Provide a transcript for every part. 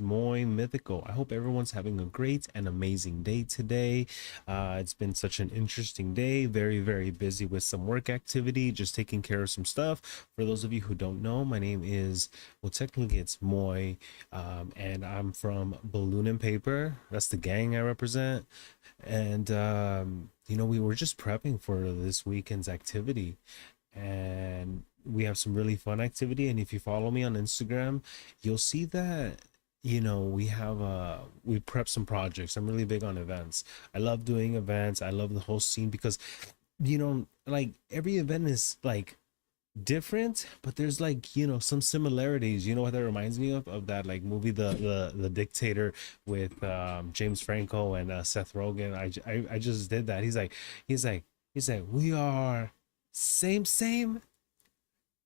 Muy Mythical. I hope everyone's having a great and amazing day today. It's been such an interesting day, very, very busy with some work activity, just taking care of some stuff. For those of you who don't know, my name is, well, technically it's Moy, and I'm from Balloon and Paper. That's the gang I represent. And, we were just prepping for this weekend's activity, and we have some really fun activity. And if you follow me on Instagram, you'll see that we prep some projects. I'm really big on events. I love doing events. I love the whole scene because like every event is like different, but there's like some similarities. You know what that reminds me of that like movie, the Dictator, with James Franco and Seth Rogen. I just did that. He's like we are same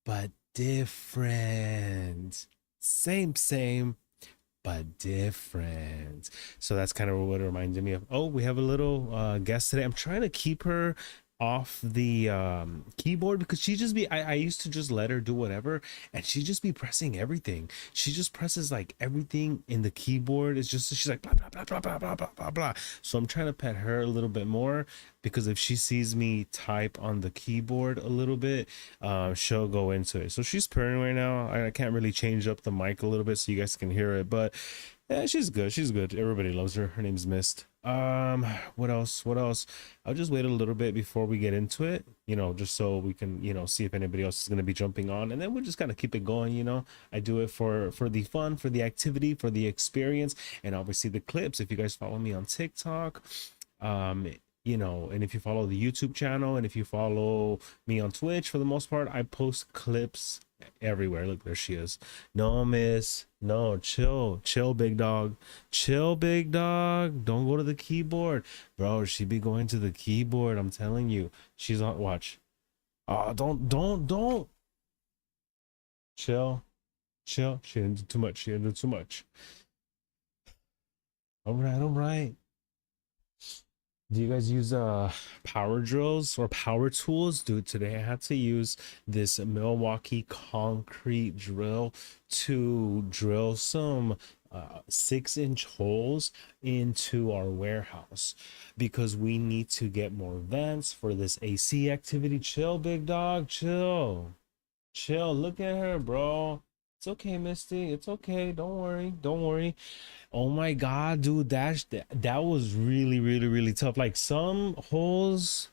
but different. Same but different. So that's kind of what it reminded me of. Oh, we have a little guest today. I'm trying to keep her off the keyboard because she just be I used to just let her do whatever, and she just be pressing everything. She just presses like everything in the keyboard. It's just she's like blah blah blah blah blah blah blah blah. So I'm trying to pet her a little bit more, because if she sees me type on the keyboard a little bit, she'll go into it. So she's purring right now. I can't really change up the mic a little bit so you guys can hear it, but yeah, she's good. She's good. Everybody loves her. Her name's Mist. What else? What else? I'll just wait a little bit before we get into it, just so we can, see if anybody else is going to be jumping on, and then we'll just kind of keep it going. I do it for the fun, for the activity, for the experience, and obviously the clips. If you guys follow me on TikTok, um, and if you follow the YouTube channel, and if you follow me on Twitch, for the most part, I post clips everywhere. Look, there she is. No, miss. No, chill, big dog. Chill, big dog. Don't go to the keyboard, bro. She be going to the keyboard. I'm telling you, she's on. Watch. Don't. Chill. She didn't do too much. She didn't do too much. All right. Do you guys use power drills or power tools? Dude, today I had to use this Milwaukee concrete drill to drill some 6-inch holes into our warehouse, because we need to get more vents for this AC activity. Chill, big dog, chill. Look at her, bro. It's okay, Misty. It's okay. Don't worry. Oh my god, dude, that was really, really, really tough. Like some holes,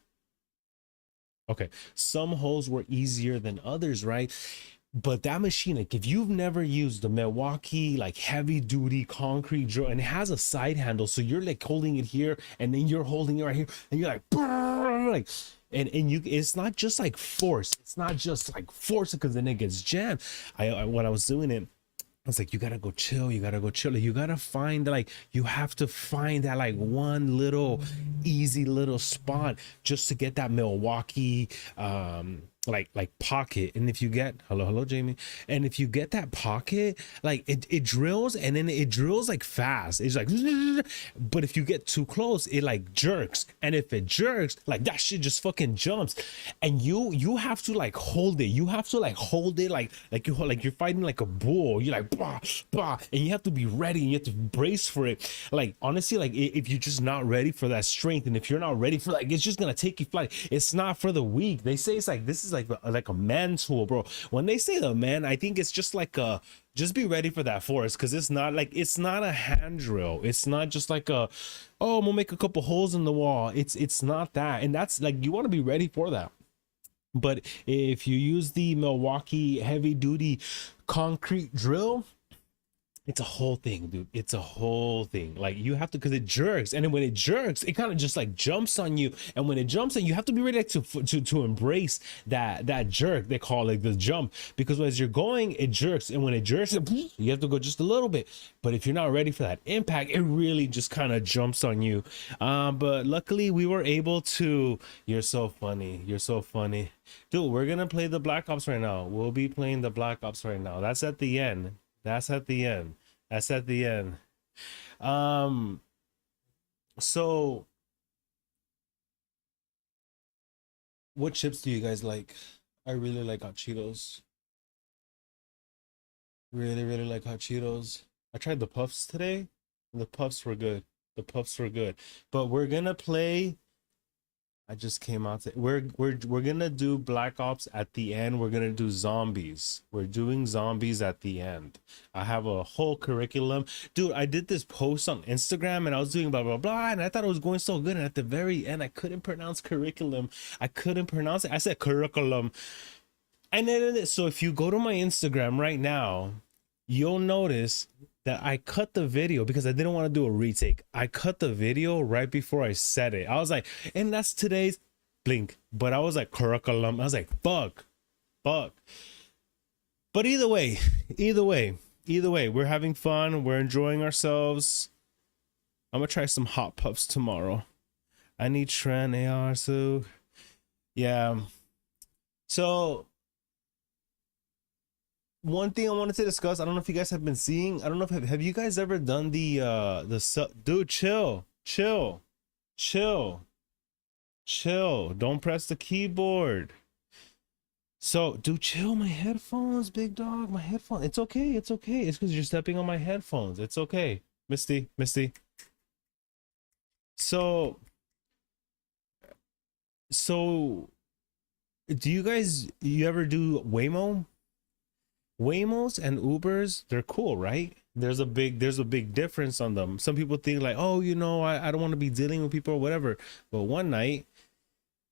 okay, some holes were easier than others, right? But that machine, like if you've never used the Milwaukee like heavy duty concrete drill, and it has a side handle, so you're like holding it here, and then you're holding it right here, and you're like, like, and you, it's not just like force, because then it gets jammed. When I was doing it, I was like, you gotta go chill. Like, you gotta find, like, you have to find that like one little easy little spot just to get that Milwaukee like pocket. And if you get, hello Jamie, and if you get that pocket, like it drills, and then it drills like fast. It's like but if you get too close, it like jerks. And if it jerks, like that shit just fucking jumps. And you have to like hold it. You have to like hold it like you're fighting like a bull. You're like bah, bah, and you have to be ready, and you have to brace for it. Like honestly, like if you're just not ready for that strength, and if you're not ready for, like, it's just gonna take you flight. It's not for the weak. They say it's like, this is like a man tool, bro. When they say the man, I think it's just like a, just be ready for that force, because it's not a hand drill. It's not just like a, oh, I'm gonna make a couple holes in the wall. It's not that. And that's like, you want to be ready for that. But if you use the Milwaukee heavy duty concrete drill, it's a whole thing, dude. It's a whole thing. Like you have to, because it jerks, and then when it jerks, it kind of just like jumps on you. And when it jumps on you, have to be ready to embrace that jerk. They call it the jump, because as you're going, it jerks, and when it jerks, you have to go just a little bit. But if you're not ready for that impact, it really just kind of jumps on you. But luckily, we were able to. You're so funny. You're so funny, dude. We're gonna play the Black Ops right now. We'll be playing the Black Ops right now. That's at the end. That's at the end. That's at the end. Um, so what chips do you guys like? I really like hot Cheetos. Really, really like hot Cheetos. I tried the puffs today. And the puffs were good. The puffs were good. But we're gonna play. I just came out to we're gonna do Black Ops at the end. We're gonna do zombies. We're doing zombies at the end. I have a whole curriculum. Dude, I did this post on Instagram and I was doing blah blah blah and I thought it was going so good, and at the very end I couldn't pronounce curriculum. I couldn't pronounce it. I said curriculum. And then so if you go to my Instagram right now, you'll notice that I cut the video because I didn't want to do a retake. I cut the video right before I said it. I was like, and that's today's blink. But I was like, curriculum. I was like, fuck. But either way, we're having fun. We're enjoying ourselves. I'm going to try some hot puffs tomorrow. I need Trent AR. So, yeah. So, one thing I wanted to discuss, I don't know if you guys have been seeing, I don't know if have you guys ever done the dude, chill, don't press the keyboard. So dude, chill. My headphones, big dog, my headphones. It's okay, it's because you're stepping on my headphones. It's okay. Misty. So do you ever do Waymos and Ubers? They're cool, right? There's a big difference on them. Some people think like, oh, I don't want to be dealing with people or whatever. But one night,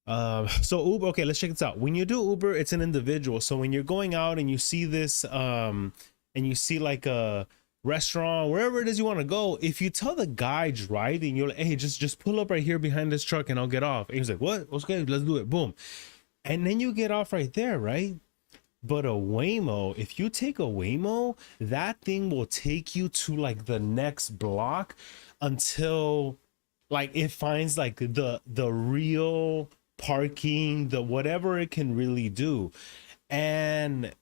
so Uber, okay, let's check this out. When you do Uber, it's an individual. So when you're going out and you see this, and you see like a restaurant, wherever it is you want to go, if you tell the guy driving, you're like, hey, just pull up right here behind this truck and I'll get off. And he's like, what? Okay, let's do it. Boom. And then you get off right there, right? But a Waymo, if you take a Waymo, that thing will take you to like the next block until like it finds like the real parking, the whatever it can really do. And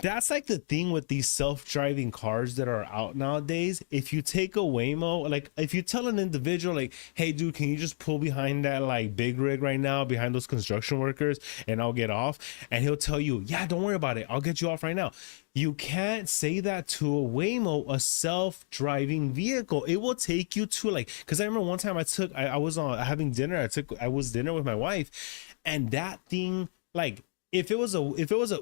that's like the thing with these self-driving cars that are out nowadays. If you take a Waymo, like if you tell an individual like, hey dude, can you just pull behind that like big rig right now behind those construction workers and I'll get off, and he'll tell you, yeah, don't worry about it, I'll get you off right now. You can't say that to a Waymo, a self-driving vehicle. It will take you to like, because I remember one time I was on having dinner, I was dinner with my wife, and that thing, like, if it was a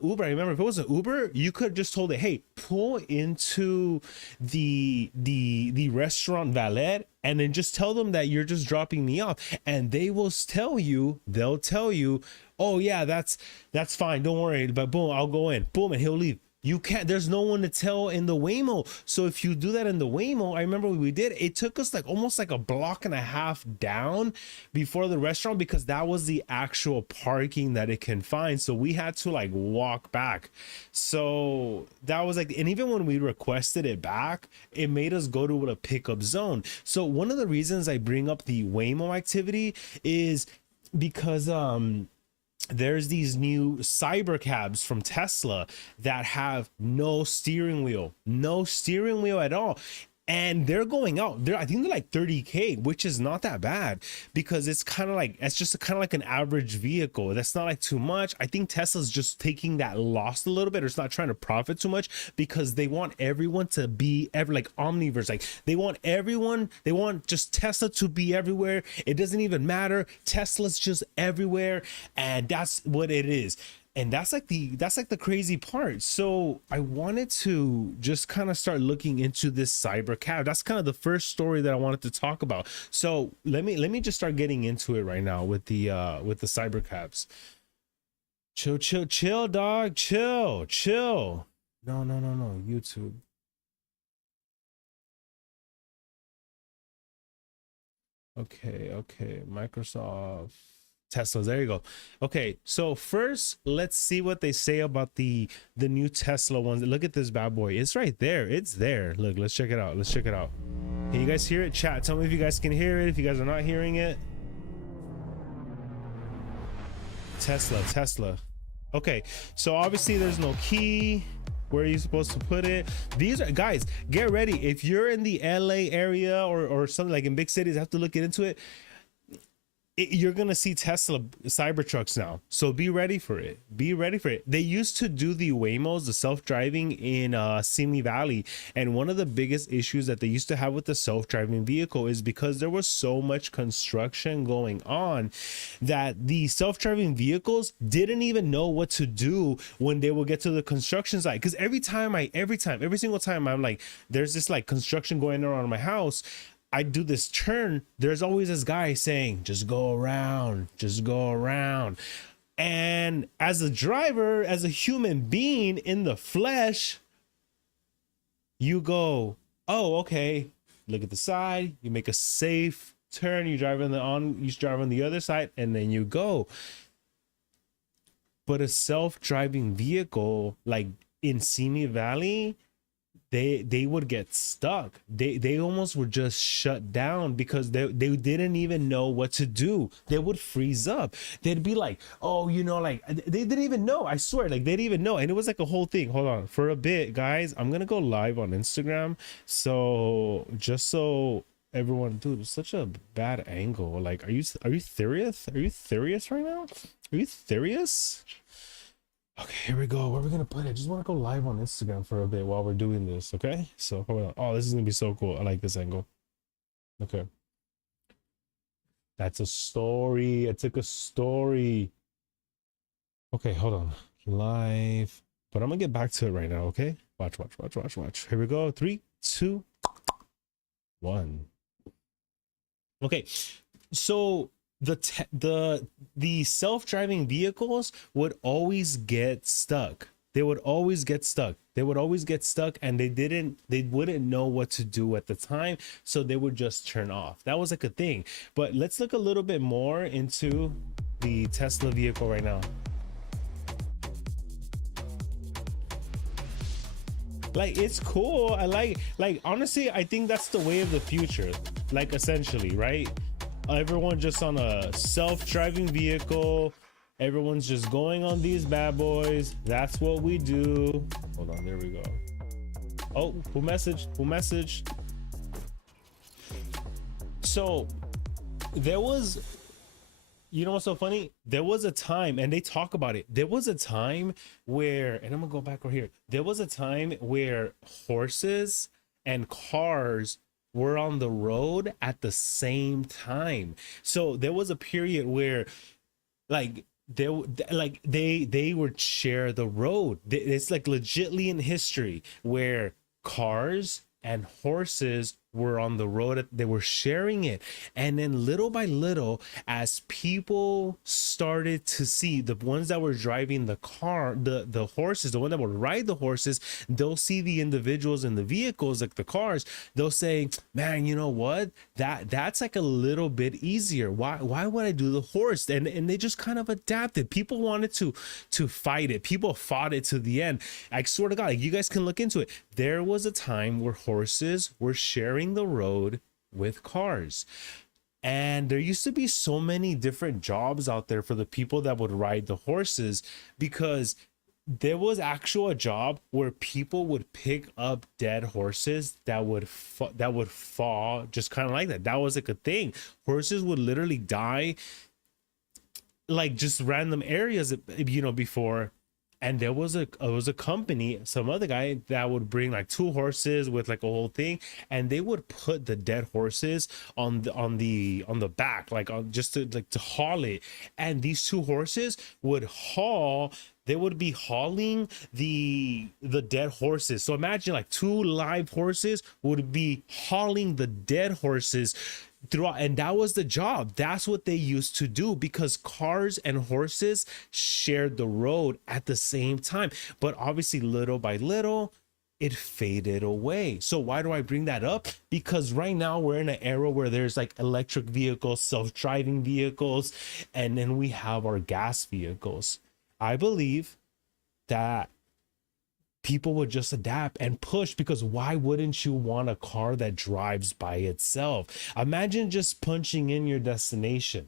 Uber, I remember if it was an Uber, you could just told it, hey, pull into the restaurant valet, and then just tell them that you're just dropping me off, and they'll tell you, oh yeah, that's fine, don't worry, but boom, I'll go in, boom, and he'll leave. You can't, there's no one to tell in the Waymo. So if you do that in the Waymo, I remember what we did, it took us like almost like a block and a half down before the restaurant, because that was the actual parking that it can find. So we had to like walk back. So that was like, and even when we requested it back, it made us go to a pickup zone. So one of the reasons I bring up the Waymo activity is because there's these new cyber cabs from Tesla that have no steering wheel at all, and they're going out there. I think they're like 30K, which is not that bad, because it's kind of like, it's just kind of like an average vehicle. That's not like too much. I think Tesla's just taking that loss a little bit, or it's not trying to profit too much, because they want everyone to be like omniverse. Like they want just Tesla to be everywhere. It doesn't even matter. Tesla's just everywhere, and that's what it is. And that's like the crazy part. So I wanted to just kind of start looking into this cyber cab. That's kind of the first story that I wanted to talk about. So let me just start getting into it right now with the cyber cabs. Chill, dog. Chill. No. YouTube. Okay. Microsoft. Teslas, there you go. Okay, so first let's see what they say about the new Tesla ones. Look at this bad boy, it's right there, it's there. Look, let's check it out. Can you guys hear it? Chat, tell me if you guys can hear it, if you guys are not hearing it. Tesla. Okay, so obviously there's no key. Where are you supposed to put it? These are, guys, get ready. If you're in the LA area or something like in big cities, I have to look into it. you're gonna see Tesla Cybertrucks now, so be ready for it. Be ready for it. They used to do the Waymos, the self-driving in Simi Valley, and one of the biggest issues that they used to have with the self-driving vehicle is because there was so much construction going on that the self-driving vehicles didn't even know what to do when they would get to the construction site. Because every single time I'm like, there's this like construction going around my house, I do this turn, there's always this guy saying, just go around, just go around. And as a driver, as a human being in the flesh, you go, oh, okay, look at the side, you make a safe turn, you drive on the other side, and then you go. But a self-driving vehicle, like in Simi Valley, they would get stuck. They almost were just shut down because they didn't even know what to do. They would freeze up. They'd be like, oh, you know, like they didn't even know. I swear, like they didn't even know. And it was like a whole thing. Hold on for a bit, guys. I'm gonna go live on Instagram. So just so everyone, dude, it's such a bad angle. Like, are you serious? Are you serious right now? Are you serious? Okay, here we go. Where are we gonna put it? Just want to go live on Instagram for a bit while we're doing this. Okay, so hold on. Oh, this is gonna be so cool. I like this angle. Okay, that's a story. I took a story. Okay, hold on. Live, but I'm gonna get back to it right now. Okay, watch. Here we go. 3, 2, 1. Okay, so the self-driving vehicles would always get stuck. They would always get stuck. And they wouldn't know what to do at the time, so they would just turn off. That was like a thing. But let's look a little bit more into the Tesla vehicle right now. Like, it's cool. I like honestly, I think that's the way of the future, like, essentially, right? Everyone just on a self-driving vehicle, everyone's just going on these bad boys. That's what we do. Hold on, there we go. Oh, who messaged? So there was, you know what's so funny? There was a time, and they talk about it, there was a time where, and I'm gonna go back right here, there was a time where horses and cars were on the road at the same time. So there was a period where like they would share the road. It's like legitly in history where cars and horses were on the road, they were sharing it. And then little by little, as people started to see the ones that were driving the car, the horses, the one that would ride the horses, they'll see the individuals in the vehicles, like the cars, they'll say, man, you know what, that's like a little bit easier. Why would I do the horse? And they just kind of adapted. People wanted to fight it. People fought it to the end. I swear to God, like, you guys can look into it. There was a time where horses were sharing the road with cars, and there used to be so many different jobs out there for the people that would ride the horses, because there was actual a job where people would pick up dead horses that would fall just kind of like that. That was like a thing. Horses would literally die like just random areas, you know, before. And there was a company, some other guy that would bring like 2 horses with like a whole thing, and they would put the dead horses on the back, like on just to haul it. And these 2 horses would haul. They would be hauling the dead horses. So imagine like 2 live horses would be hauling the dead horses throughout, and that was the job. That's what they used to do, because cars and horses shared the road at the same time. But obviously, little by little, it faded away. So why do I bring that up? Because right now we're in an era where there's like electric vehicles, self-driving vehicles, and then we have our gas vehicles. I believe that people would just adapt and push, because why wouldn't you want a car that drives by itself? Imagine just punching in your destination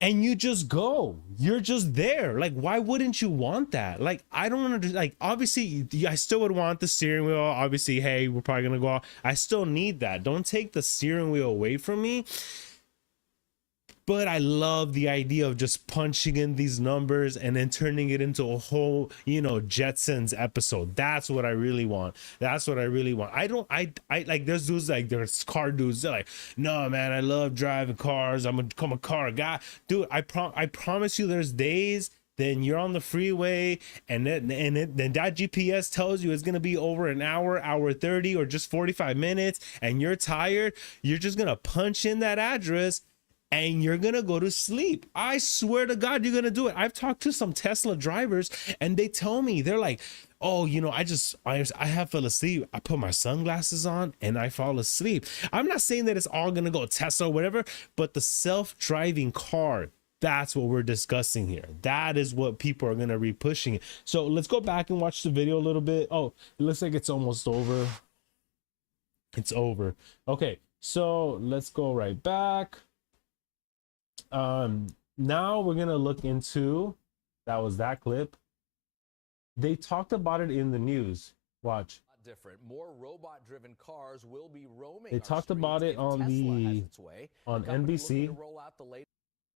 and you just go, you're just there. Like, why wouldn't you want that? Like, I don't understand. Like, obviously I still would want the steering wheel. Obviously, hey, we're probably gonna go out, I still need that. Don't take the steering wheel away from me. But I love the idea of just punching in these numbers and then turning it into a whole, you know, Jetsons episode. That's what I really want. That's what I really want. I like, there's dudes, like, there's car dudes, they're like, no man, I love driving cars, I'm gonna become a car guy. Dude, I promise you, there's days then you're on the freeway and then that GPS tells you it's gonna be over an hour 30 or just 45 minutes, and you're tired. You're just gonna punch in that address and you're gonna go to sleep. I swear to God, you're gonna do it. I've talked to some Tesla drivers and they tell me, they're like, oh, you know, I have fell asleep. I put my sunglasses on and I fall asleep. I'm not saying that it's all gonna go Tesla or whatever, but the self-driving car, that's what we're discussing here. That is what people are gonna be pushing. So let's go back and watch the video a little bit. Oh, it looks like it's almost over. It's over. Okay, so let's go right back. Now we're gonna look into, that was that clip. They talked about it in the news. Watch. Different. More robot-driven cars will be roaming. They talked about it on NBC.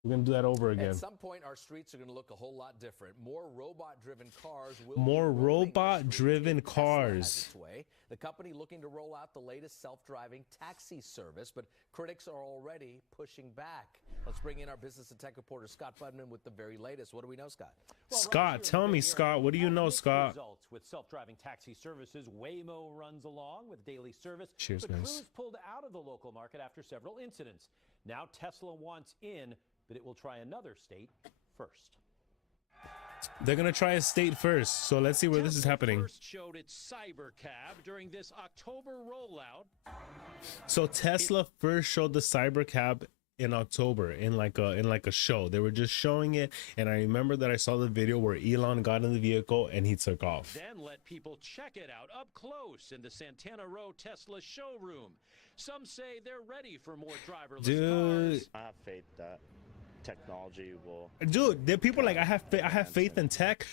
We're gonna do that over again. At some point, our streets are gonna look a whole lot different. More robot-driven cars will more robot-driven cars. The company looking to roll out the latest self-driving taxi service, but critics are already pushing back. Let's bring in our business and tech reporter Scott Budman with the very latest. What do we know, Scott? Well, Scott, tell me, Scott, what do you know, Scott? Results with self-driving taxi services, Waymo runs along with daily service. Cheers, but guys. Cruise pulled out of the local market after several incidents. Now Tesla wants in, but it will try another state first. They're gonna try a state first, so let's see where this is happening. First showed its Cybercab during this October rollout. So Tesla first showed the Cybercab in October in like a show. They were just showing it, and I remember that I saw the video where Elon got in the vehicle and he took off. Then let people check it out up close in the Santana Row Tesla showroom. Some say they're ready for more driverless cars. I have faith that technology will. Dude, there are people like, I have faith in tech.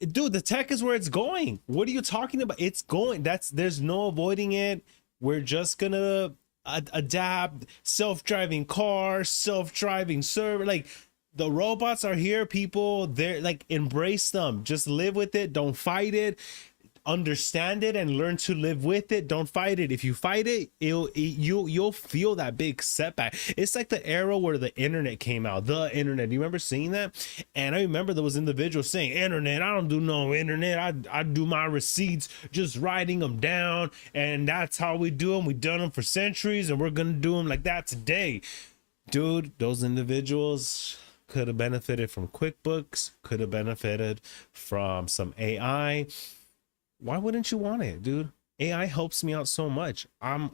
Dude, the tech is where it's going. What are you talking about? It's going. There's no avoiding it. We're just gonna adapt. Self-driving cars, self-driving server. Like, the robots are here, people. They're like, embrace them. Just live with it. Don't fight it. Understand it and learn to live with it. Don't fight it. If you fight it, you'll feel that big setback. It's like the era where the internet came out. The internet. You remember seeing that? And I remember there was individuals saying, internet, I don't do no internet. I do my receipts, just writing them down, and that's how we do them. We've done them for centuries, and we're gonna do them like that today. Dude, those individuals could have benefited from QuickBooks, could have benefited from some AI. Why wouldn't you want it, dude? AI helps me out so much. I'm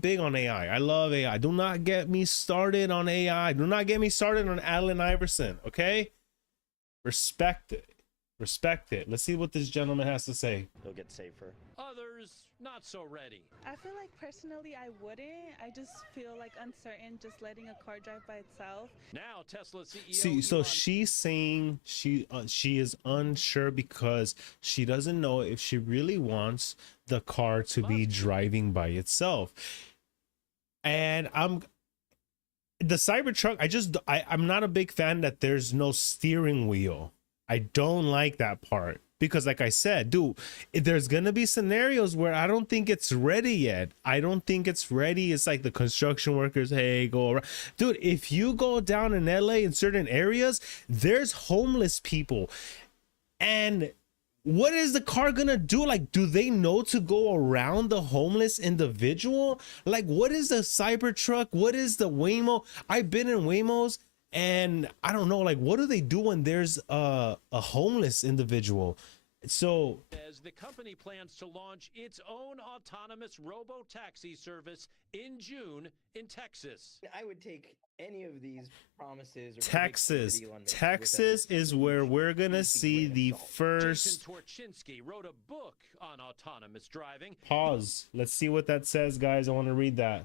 big on AI. I love AI. Do not get me started on AI. Do not get me started on Allen Iverson, okay? Respect it. Respect it. Let's see what this gentleman has to say. They'll get safer. Others not so ready. I feel like personally I wouldn't. I just feel like uncertain just letting a car drive by itself. Now Tesla CEO. See, so she's saying she is unsure because she doesn't know if she really wants the car to be driving by itself. And the Cybertruck, I'm not a big fan that there's no steering wheel. I don't like that part. Because like I said, dude, there's going to be scenarios where I don't think it's ready yet. I don't think it's ready. It's like the construction workers, hey, go around. Dude, if you go down in LA in certain areas, there's homeless people. And what is the car going to do? Like, do they know to go around the homeless individual? Like, what is the Cybertruck? What is the Waymo? I've been in Waymos. And I don't know, like, what do they do when there's a homeless individual? So as the company plans to launch its own autonomous robo-taxi service in June in Texas. I would take any of these promises. Texas is where we're gonna see the first. Jason Torchinsky wrote a book on autonomous driving. Pause. Let's see what that says, guys. I want to read that.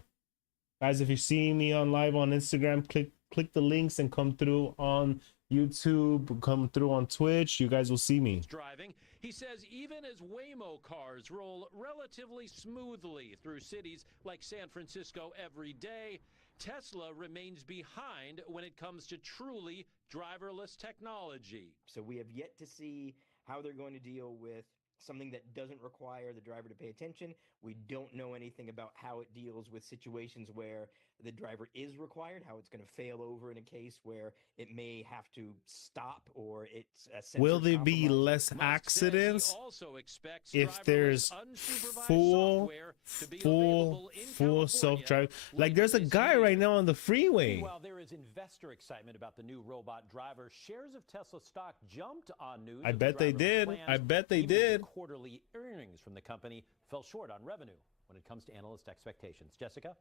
Guys, if you're seeing me on live on Instagram, click the links and come through on YouTube, come through on Twitch. You guys will see me. Driving. He says even as Waymo cars roll relatively smoothly through cities like San Francisco every day, Tesla remains behind when it comes to truly driverless technology. So we have yet to see how they're going to deal with something that doesn't require the driver to pay attention. We don't know anything about how it deals with situations where the driver is required, how it's going to fail over in a case where it may have to stop or it's a sensor Will there be compromised. less Musk says he accidents also expects if driverless there's unsupervised full software to be available in California self-drive? Like, later there's a this guy year. right now on the freeway. Meanwhile, there is investor excitement about the new robot driver. Shares of Tesla stock jumped on news. I of bet they driverless did. plans, I bet they even as the did. quarterly earnings from the company fell short on revenue when it comes to analyst expectations. Jessica?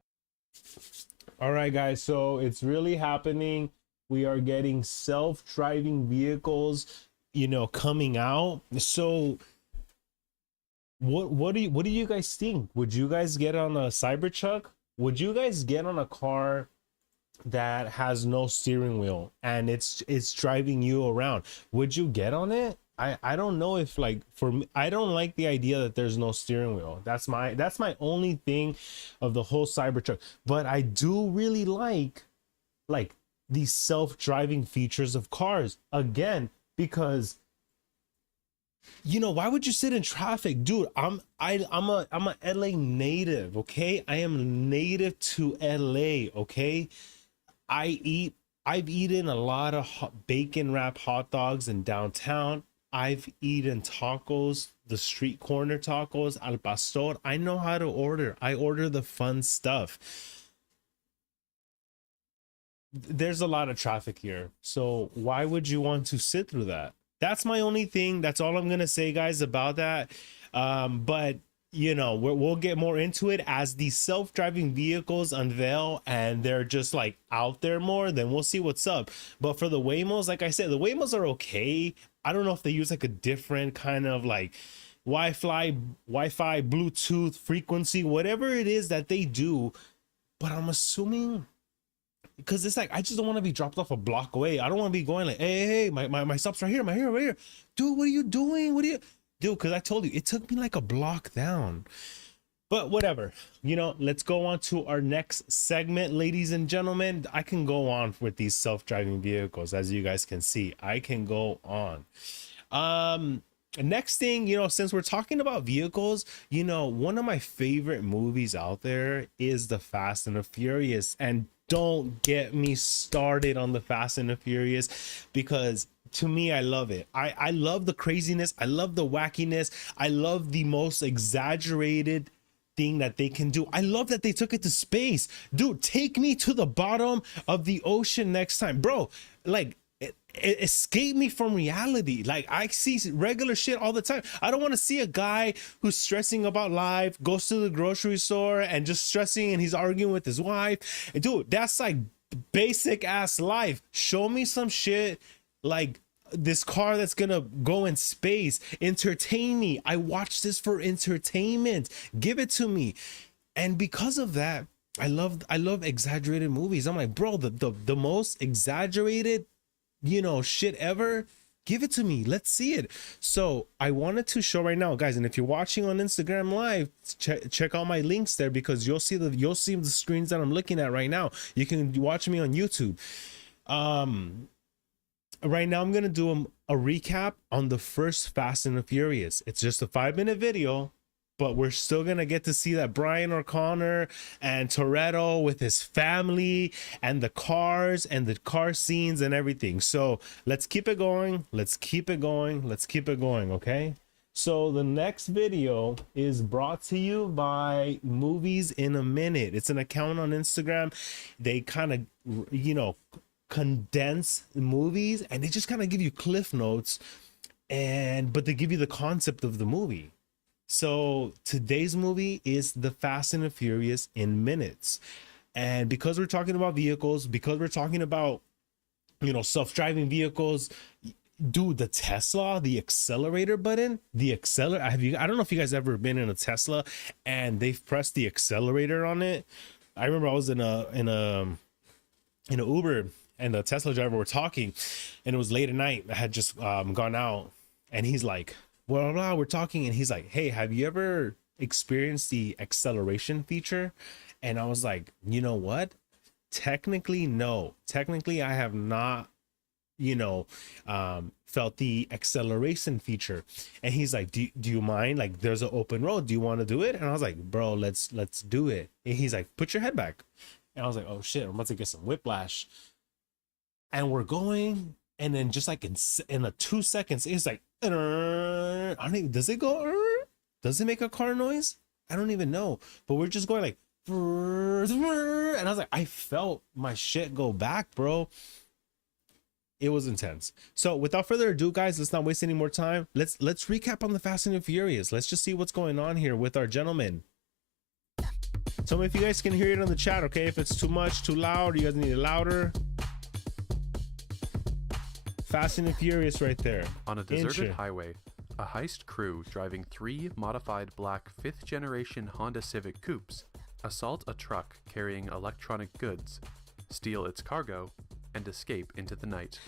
All right, guys, so it's really happening. We are getting self-driving vehicles, coming out. So what do you guys think? Would you guys get on a Cybertruck? Would you guys get on a car that has no steering wheel and it's driving you around? Would you get on it? I don't know if, like, for me, I don't like the idea that there's no steering wheel. That's my only thing of the whole Cybertruck. But I do really like these self-driving features of cars, again, because why would you sit in traffic, dude? I'm a LA native, okay? I am native to LA, okay? I've eaten a lot of bacon wrap hot dogs in downtown. I've eaten tacos, the street corner tacos, al pastor. I know how to order. I order the fun stuff. There's a lot of traffic here, so why would you want to sit through that? That's my only thing. That's all I'm gonna say, guys, about that. But we'll get more into it as these self-driving vehicles unveil and they're just like out there more. Then we'll see what's up. But for the Waymos, like I said, the Waymos are okay. I don't know if they use like a different kind of like Wi-Fi, Bluetooth frequency, whatever it is that they do. But I'm assuming, because it's like, I just don't want to be dropped off a block away. I don't want to be going like, hey, my stop's right here, right here. Dude, what are you doing? Dude, because I told you, it took me like a block down. But whatever, let's go on to our next segment, ladies and gentlemen. I can go on with these self-driving vehicles. As you guys can see, I can go on. Next thing, since we're talking about vehicles, one of my favorite movies out there is the Fast and the Furious. And don't get me started on the Fast and the Furious, because to me, I love it. I love the craziness. I love the wackiness. I love the most exaggerated thing that they can do. I love that they took it to space. Dude, take me to the bottom of the ocean next time, bro. Like, escape me from reality. Like, I see regular shit all the time. I don't want to see a guy who's stressing about life, goes to the grocery store and just stressing, and he's arguing with his wife. And dude, that's like basic ass life. Show me some shit like this car that's gonna go in space. Entertain me. I watch this for entertainment. Give it to me. And because of that, I love exaggerated movies. I'm like, bro, the most exaggerated shit ever, give it to me. Let's see it. So I wanted to show right now, guys, and if you're watching on Instagram Live, check out my links there, because you'll see the screens that I'm looking at right now. You can watch me on YouTube. Right now I'm gonna do a recap on the first Fast and the Furious. It's just a 5-minute video, but we're still gonna get to see that Brian O'Connor and Toretto with his family and the cars and the car scenes and everything. So let's keep it going. Okay, so the next video is brought to you by Movies in a Minute. It's an account on Instagram. They kind of condense movies, and they just kind of give you cliff notes, but they give you the concept of the movie. So today's movie is The Fast and the Furious in minutes. And because we're talking about vehicles, because we're talking about, self-driving vehicles, dude, the Tesla, the accelerator button, I don't know if you guys ever been in a Tesla and they've pressed the accelerator on it. I remember I was in a Uber, and the Tesla driver were talking, and it was late at night. I had just gone out, and he's like, blah, blah, we're talking, and he's like, hey, have you ever experienced the acceleration feature? And I was like, you know what? technically, no. Technically, I have not, felt the acceleration feature. And he's like, do you mind? Like, there's an open road. Do you want to do it? And I was like, bro, let's do it. And he's like, put your head back. And I was like, oh shit, I'm about to get some whiplash. And we're going, and then just like in a 2 seconds, it's like, I don't even, does it go? Does it make a car noise? I don't even know. But we're just going like, and I was like, I felt my shit go back, bro. It was intense. So without further ado, guys, let's not waste any more time. Let's recap on the Fast and Furious. Let's just see what's going on here with our gentlemen. Tell me if you guys can hear it on the chat, okay? If it's too much, too loud, you guys need it louder. Fast and Furious right there. On a deserted highway, a heist crew driving 3 modified black 5th generation Honda Civic coupes assault a truck carrying electronic goods, steal its cargo, and escape into the night.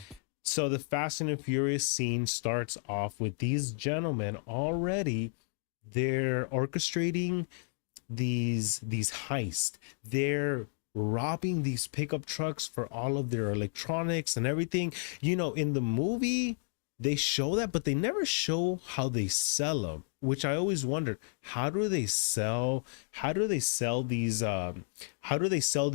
So the Fast and Furious scene starts off with these gentlemen already. They're orchestrating these heists. They're robbing these pickup trucks for all of their electronics and everything. In the movie, they show that, but they never show how they sell them, which I always wondered, how do they sell these movies? How do they sell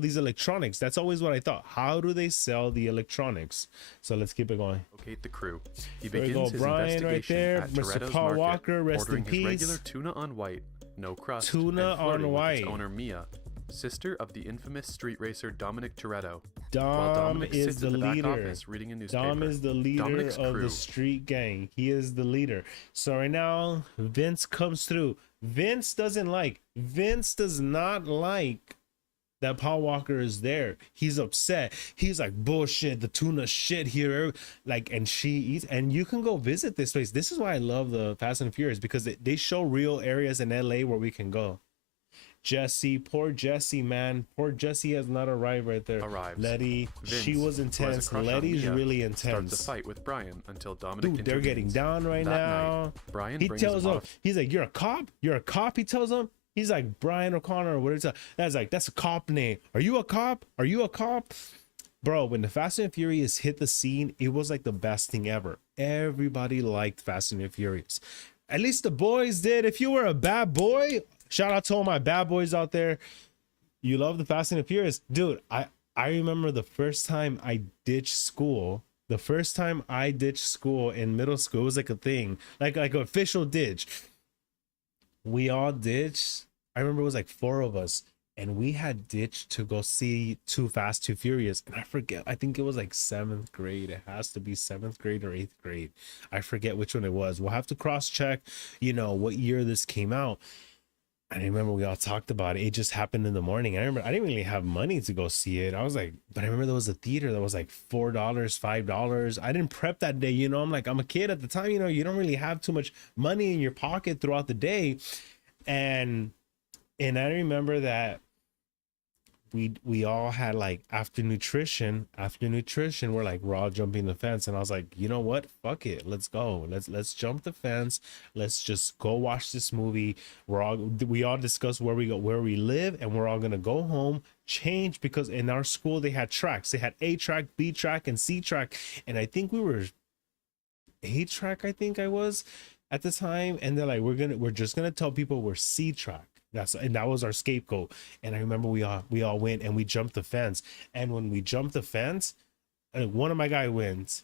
these electronics? That's always what I thought. How do they sell the electronics? So let's keep it going. Locate the crew. He There we begins go, his Brian investigation right there. at Mr. Toretto's Paul Market, Walker, rest in ordering his peace. regular tuna on white, no crust, Tuna and flirting on with white. its owner Mia, sister of the infamous street racer Dominic Toretto. Dom While Dominic is sits the in the back leader. office reading a newspaper. Dom is the leader Dominic's of crew. the street gang. He is the leader. So right now, Vince comes through. Vince does not like that Paul Walker is there. He's upset. He's like, bullshit, the tuna shit here. And she eats. And you can go visit this place. This is why I love the Fast and Furious, because they show real areas in LA where we can go. Jesse, poor Jesse, man. Poor Jesse has not arrived right there. Arrives. Letty, Vince, she was who has a intense. crush on Letty's Mia, really starts a intense. fight with Brian until Dominic Dude, they're getting intervenes. down right That now. night, Brian He brings tells a him, he's like, you're a cop? You're a cop? He tells him. He's like, Brian O'Connor or whatever. That's like, that's a cop name. Are you a cop? Are you a cop? Bro, when the Fast and Furious hit the scene, it was like the best thing ever. Everybody liked Fast and Furious. At least the boys did. If you were a bad boy, shout out to all my bad boys out there. You love the Fast and Furious. Dude, I remember the first time I ditched school. The first time I ditched school in middle school, it was like a thing, like an official ditch. We all ditched. I remember it was like 4 of us, and we had ditched to go see Too Fast, Too Furious. And I forget, I think it was like 7th grade. It has to be 7th grade or 8th grade. I forget which one it was. We'll have to cross check, what year this came out. I remember we all talked about it. It just happened in the morning. I remember I didn't really have money to go see it. I was like, but I remember there was a theater that was like $4, $5. I didn't prep that day. I'm a kid at the time, you don't really have too much money in your pocket throughout the day. And I remember that we all had like after nutrition, we're like, we're all jumping the fence. And I was like, you know what? Fuck it. Let's go. Let's jump the fence. Let's just go watch this movie. We all discuss where we live, and we're all going to go home, change, because in our school, they had tracks. They had A track, B track, and C track. And I think we were A track, I think I was at the time. And they're like, we're just going to tell people we're C track. That was our scapegoat. And I remember we all went and we jumped the fence. And when we jumped the fence, one of my guy wins,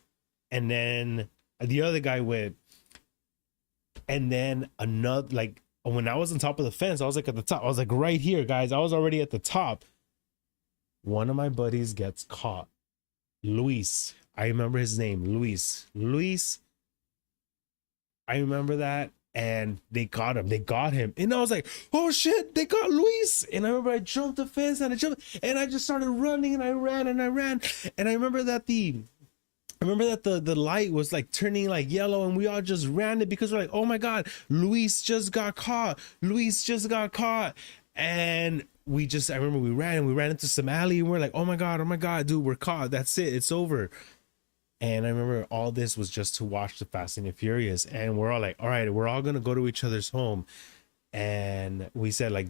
and then the other guy went, and then another, like, when I was on top of the fence, I was like at the top. I was like right here, guys. I was already at the top. One of my buddies gets caught. Luis. I remember his name. Luis. I remember that. And they got him. And I was like, oh shit, they got Luis. And I remember I jumped the fence and I just started running, and I ran. And I remember that the light was like turning like yellow, and we all just ran it because we're like, oh my God, Luis just got caught. And I remember we ran into some alley, and we're like, oh my God, dude, we're caught. That's it. It's over. And I remember all this was just to watch the Fast and the Furious. And we're all like, all right, we're all going to go to each other's home. And we said, like,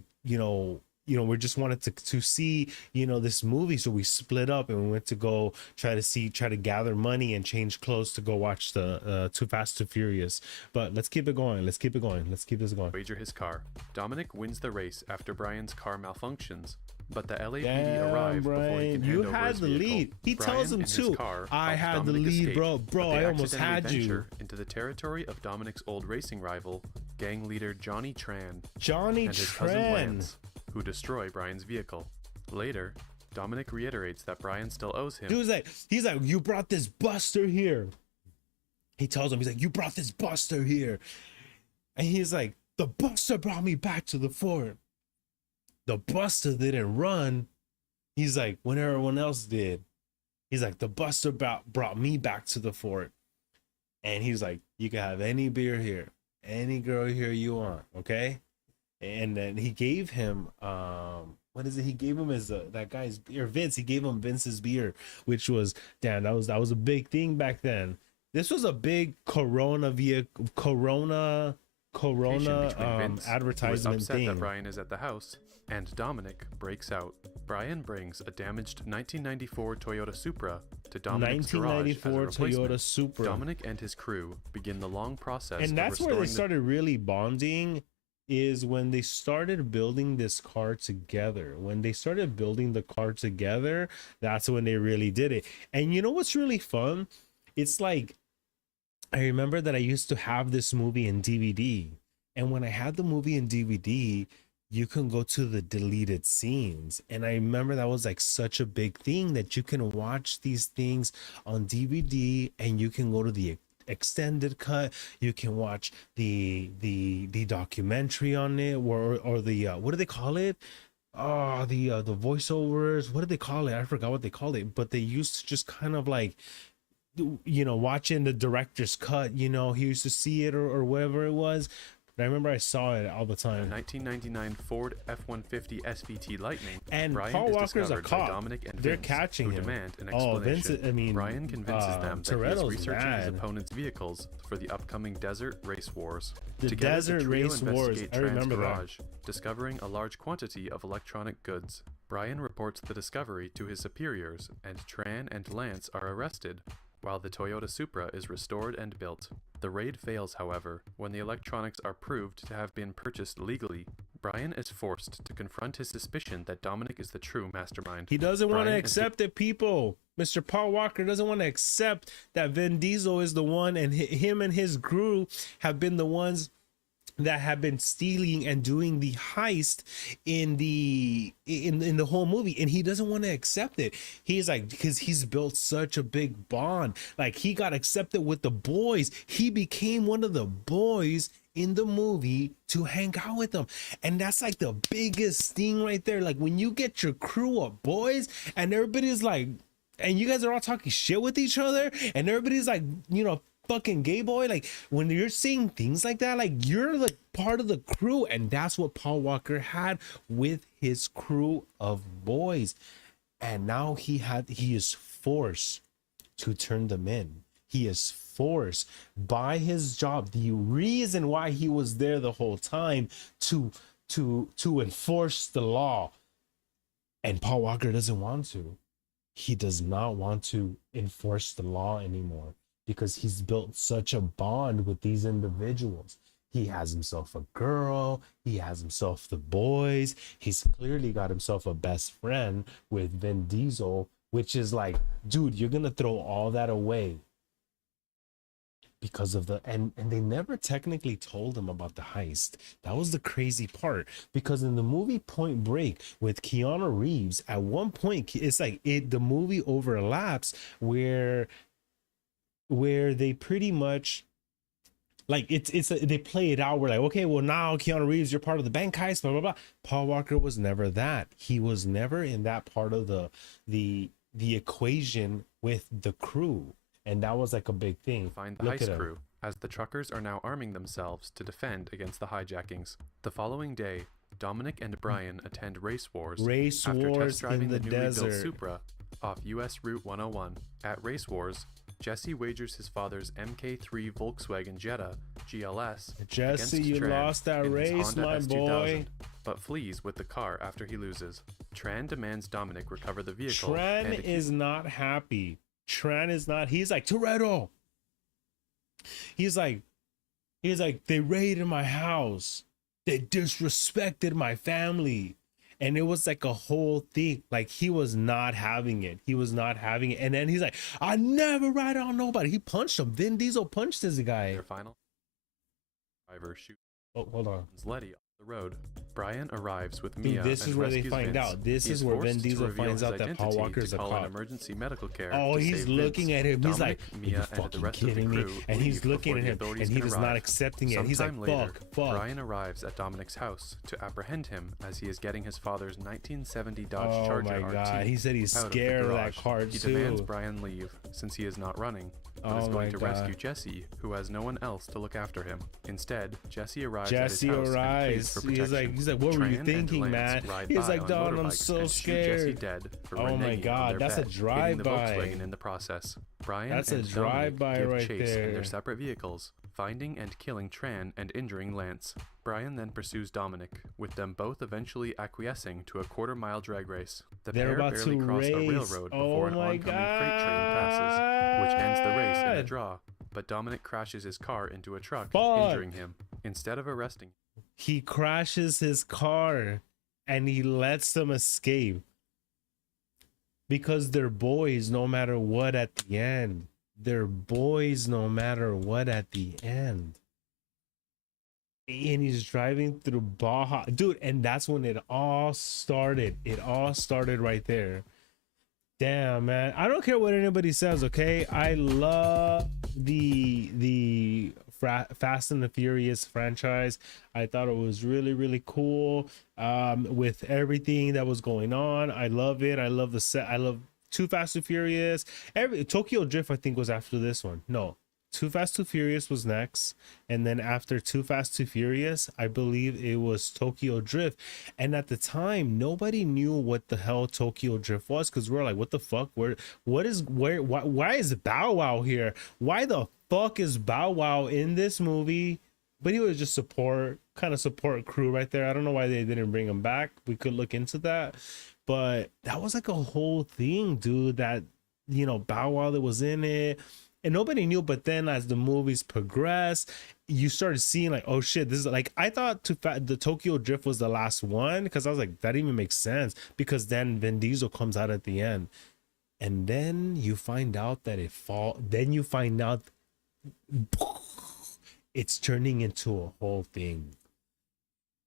we just wanted to see, this movie. So we split up and we went to go try to gather money and change clothes to go watch the Too Fast, Too Furious. But let's keep it going. Let's keep this going. Wager his car. Dominic wins the race after Brian's car malfunctions, but the LAPD Damn, arrive before he Brian, can you hand over had his the vehicle. lead. He Brian tells him and his too. car I helps had the Dominic lead, escape, bro. but they I almost accidentally had you. venture into the territory of Dominic's old racing rival, gang leader Johnny Tran, Johnny and his cousin Tran. Lance, who destroy Brian's vehicle. Later, Dominic reiterates that Brian still owes him. He's like, you brought this buster here. He tells him, he's like, you brought this buster here. And he's like, the buster brought me back to the fort. The buster didn't run. He's like, when everyone else did. He's like, the buster brought me back to the fort. And he's like, you can have any beer here, any girl here you want, okay? And then he gave him, what is it? He gave him that guy's beer, Vince. He gave him Vince's beer, which was, damn, that was a big thing back then. This was a big Corona advertisement upset thing. That Brian is at the house, and Dominic breaks out. Brian brings a damaged 1994 Toyota Supra to Dominic's garage as a replacement. Toyota Supra. Dominic and his crew begin the long process, and that's of where they restoring started really bonding. Is when they started building this car together. When they started building the car together, that's when they really did it. And you know what's really fun? It's like, I remember that I used to have this movie in DVD. And when I had the movie in DVD, you can go to the deleted scenes. And I remember that was like such a big thing, that you can watch these things on DVD and you can go to the extended cut. You can watch the documentary on it, or the what do they call it? The voiceovers. What do they call it? I forgot what they called it. But they used to just kind of like, watching the director's cut. He used to see it or whatever it was. But I remember I saw it all the time. 1999 Ford F-150 SVT Lightning. And Brian Paul is Walker's a discovered by cop. Dominic and They're Vince, catching who him. demand an Oh, explanation. Vince, Brian convinces them that he is Toretto's researching his bad. opponent's vehicles for the upcoming Desert Race Wars. The Together, Desert the trio Race Wars. investigate I Tran's remember that. garage, discovering a large quantity of electronic goods. Brian reports the discovery to his superiors, and Tran and Lance are arrested, while the Toyota Supra is restored and built. The raid fails, however, when the electronics are proved to have been purchased legally. Brian is forced to confront his suspicion that Dominic is the true mastermind. He doesn't want to Brian accept it, people. Mr. Paul Walker doesn't want to accept that Vin Diesel is the one, and him and his crew have been the ones that have been stealing and doing the heist in the whole movie, and he doesn't want to accept it. He's like, because he's built such a big bond, like he got accepted with the boys. He became one of the boys in the movie to hang out with them, and that's like the biggest thing right there. Like when you get your crew of boys and everybody's like, and you guys are all talking shit with each other, and everybody's like, fucking gay boy, like when you're saying things like that, like you're like part of the crew. And that's what Paul Walker had with his crew of boys. And now he is forced to turn them in. He is forced by his job, the reason why he was there the whole time, to enforce the law. And Paul Walker doesn't want to. He does not want to enforce the law anymore, because he's built such a bond with these individuals. He has himself a girl, he has himself the boys, he's clearly got himself a best friend with Vin Diesel, which is like, dude, you're gonna throw all that away because of and they never technically told him about the heist. That was the crazy part, because in the movie Point Break with Keanu Reeves, at one point it's like the movie overlaps where they pretty much like they play it out. We're like, okay, well now Keanu Reeves, you're part of the bank heist, blah blah blah. Paul Walker was never that. He was never in that part of the equation with the crew, and that was like a big thing. Find the heist crew, as the truckers are now arming themselves to defend against the hijackings. The following day, Dominic and Brian attend Race Wars after test driving the newly built Supra off US Route 101. At Race Wars, Jesse wagers his father's MK3 Volkswagen Jetta GLS Jesse, against you Tran lost that in his race, Honda my S2000. boy. but flees with the car after he loses. Tran demands Dominic recover the vehicle. Tran is not happy. Tran is not. He's like, Toretto. He's like, they raided my house. They disrespected my family. And it was like a whole thing. Like, he was not having it. He was not having it. And then he's like, I never ride on nobody. He punched him. Vin Diesel punched this guy. Their final driver shoots hold on. Letty off the road. Brian arrives with Mia. Dude, this and is where they rescues find Vince. out. This He is where Vin forced to Diesel reveal finds his out that Paul identity Walker's to a call cop. an emergency medical care. Oh, to he's save looking Vince. at him. He's Dominic, like, Mia, you and the fucking rest of the kidding me? crew And he's leave looking before at the him, authorities and he can is not arrive. accepting it. He's like, Sometime later, fuck. Brian arrives at Dominic's house to apprehend him as he is getting his father's 1970 Dodge Oh Charger my RT God. He said he's out of the scared of that garage. car He too. demands Brian leave since he is not running, but is Oh going my to God. rescue Jesse, who has no one else to look after him. Instead, Jesse arrives Jesse at his house arrives. and pleads for protection. He's like, what were you Tran and thinking, Lance man? ride He's by like, on Don, I'm motorbikes so and shoot Jesse scared. dead for Oh my reneging on God, their that's a bet, hitting the drive-by. Volkswagen in the process. Brian That's a and Dominic drive-by give right chase in there. their separate vehicles, finding and killing Tran and injuring Lance. Brian then pursues Dominic, with them both eventually acquiescing to a quarter-mile drag race. The They're pair about barely to cross a race. railroad Oh before an my oncoming freight train passes, which ends the race in a God. draw. But Dominic crashes his car into a truck, Fuck. injuring him. Instead of arresting He crashes his car and he lets them escape because they're boys no matter what at the end. They're boys no matter what at the end. And he's driving through Baja, dude, and that's when it all started. It all started right there. Damn, man, I don't care what anybody says, okay? I love the Fast and the Furious franchise. I thought it was really cool with everything that was going on. I love it. I love the set. I love Too Fast Too Furious. Tokyo Drift I think was after this one. No, Too Fast Too Furious was next, and then after Too Fast Too Furious I believe it was Tokyo Drift. And at the time nobody knew what the hell Tokyo Drift was, because we're like, what the fuck, why is Bow Wow here? Why the fuck is Bow Wow in this movie? But he was just support crew right there. I don't know why they didn't bring him back. We could look into that, but that was like a whole thing, dude, that, you know, Bow Wow that was in it and nobody knew. But then as the movies progressed, you started seeing like, oh shit, this is like, I thought the Tokyo Drift was the last one, because I was like, that even makes sense, because then Vin Diesel comes out at the end, and then you find out that then you find out it's turning into a whole thing.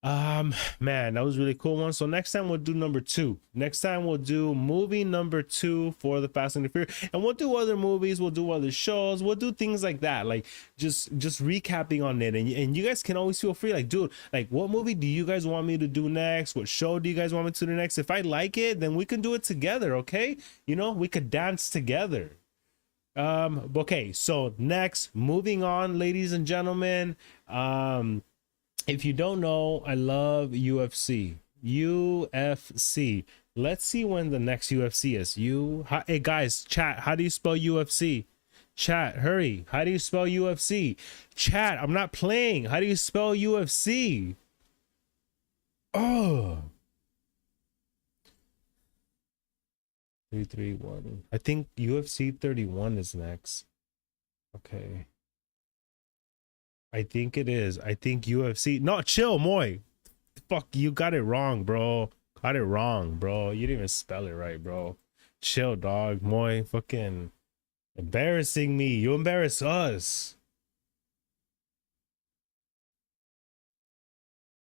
Man, that was really cool one. So next time we'll do number 2. Next time we'll do movie number 2 for the Fast and the Furious, and we'll do other movies, we'll do other shows, we'll do things like that, like just recapping on it. And you guys can always feel free, like, dude, like, what movie do you guys want me to do next? What show do you guys want me to do next? If I like it, then we can do it together, okay? You know, we could dance together. Okay, so next, moving on, ladies and gentlemen, if you don't know, I love UFC. Let's see when the next UFC is. Hey guys, chat, how do you spell UFC? Chat, hurry. How do you spell UFC? Chat, I'm not playing. How do you spell UFC? Oh. 331. I think UFC 31 is next. Okay. I think it is. I think UFC. No, chill, Moy. Fuck, you got it wrong, bro. Got it wrong, bro. You didn't even spell it right, bro. Chill, dog. Moy, fucking embarrassing me. You embarrass us.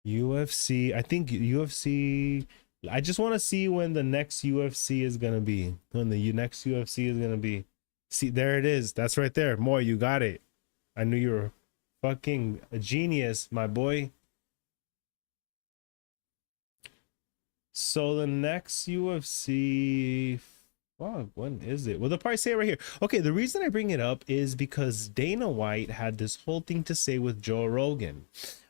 UFC. I think UFC. I just want to see when the next UFC is gonna be. When the next UFC is gonna be. See, there it is. That's right there. Moy, you got it. I knew you were fucking a genius, my boy. So the next UFC, fuck, when is it? Well, they'll probably say it right here. Okay, the reason I bring it up is because Dana White had this whole thing to say with Joe Rogan.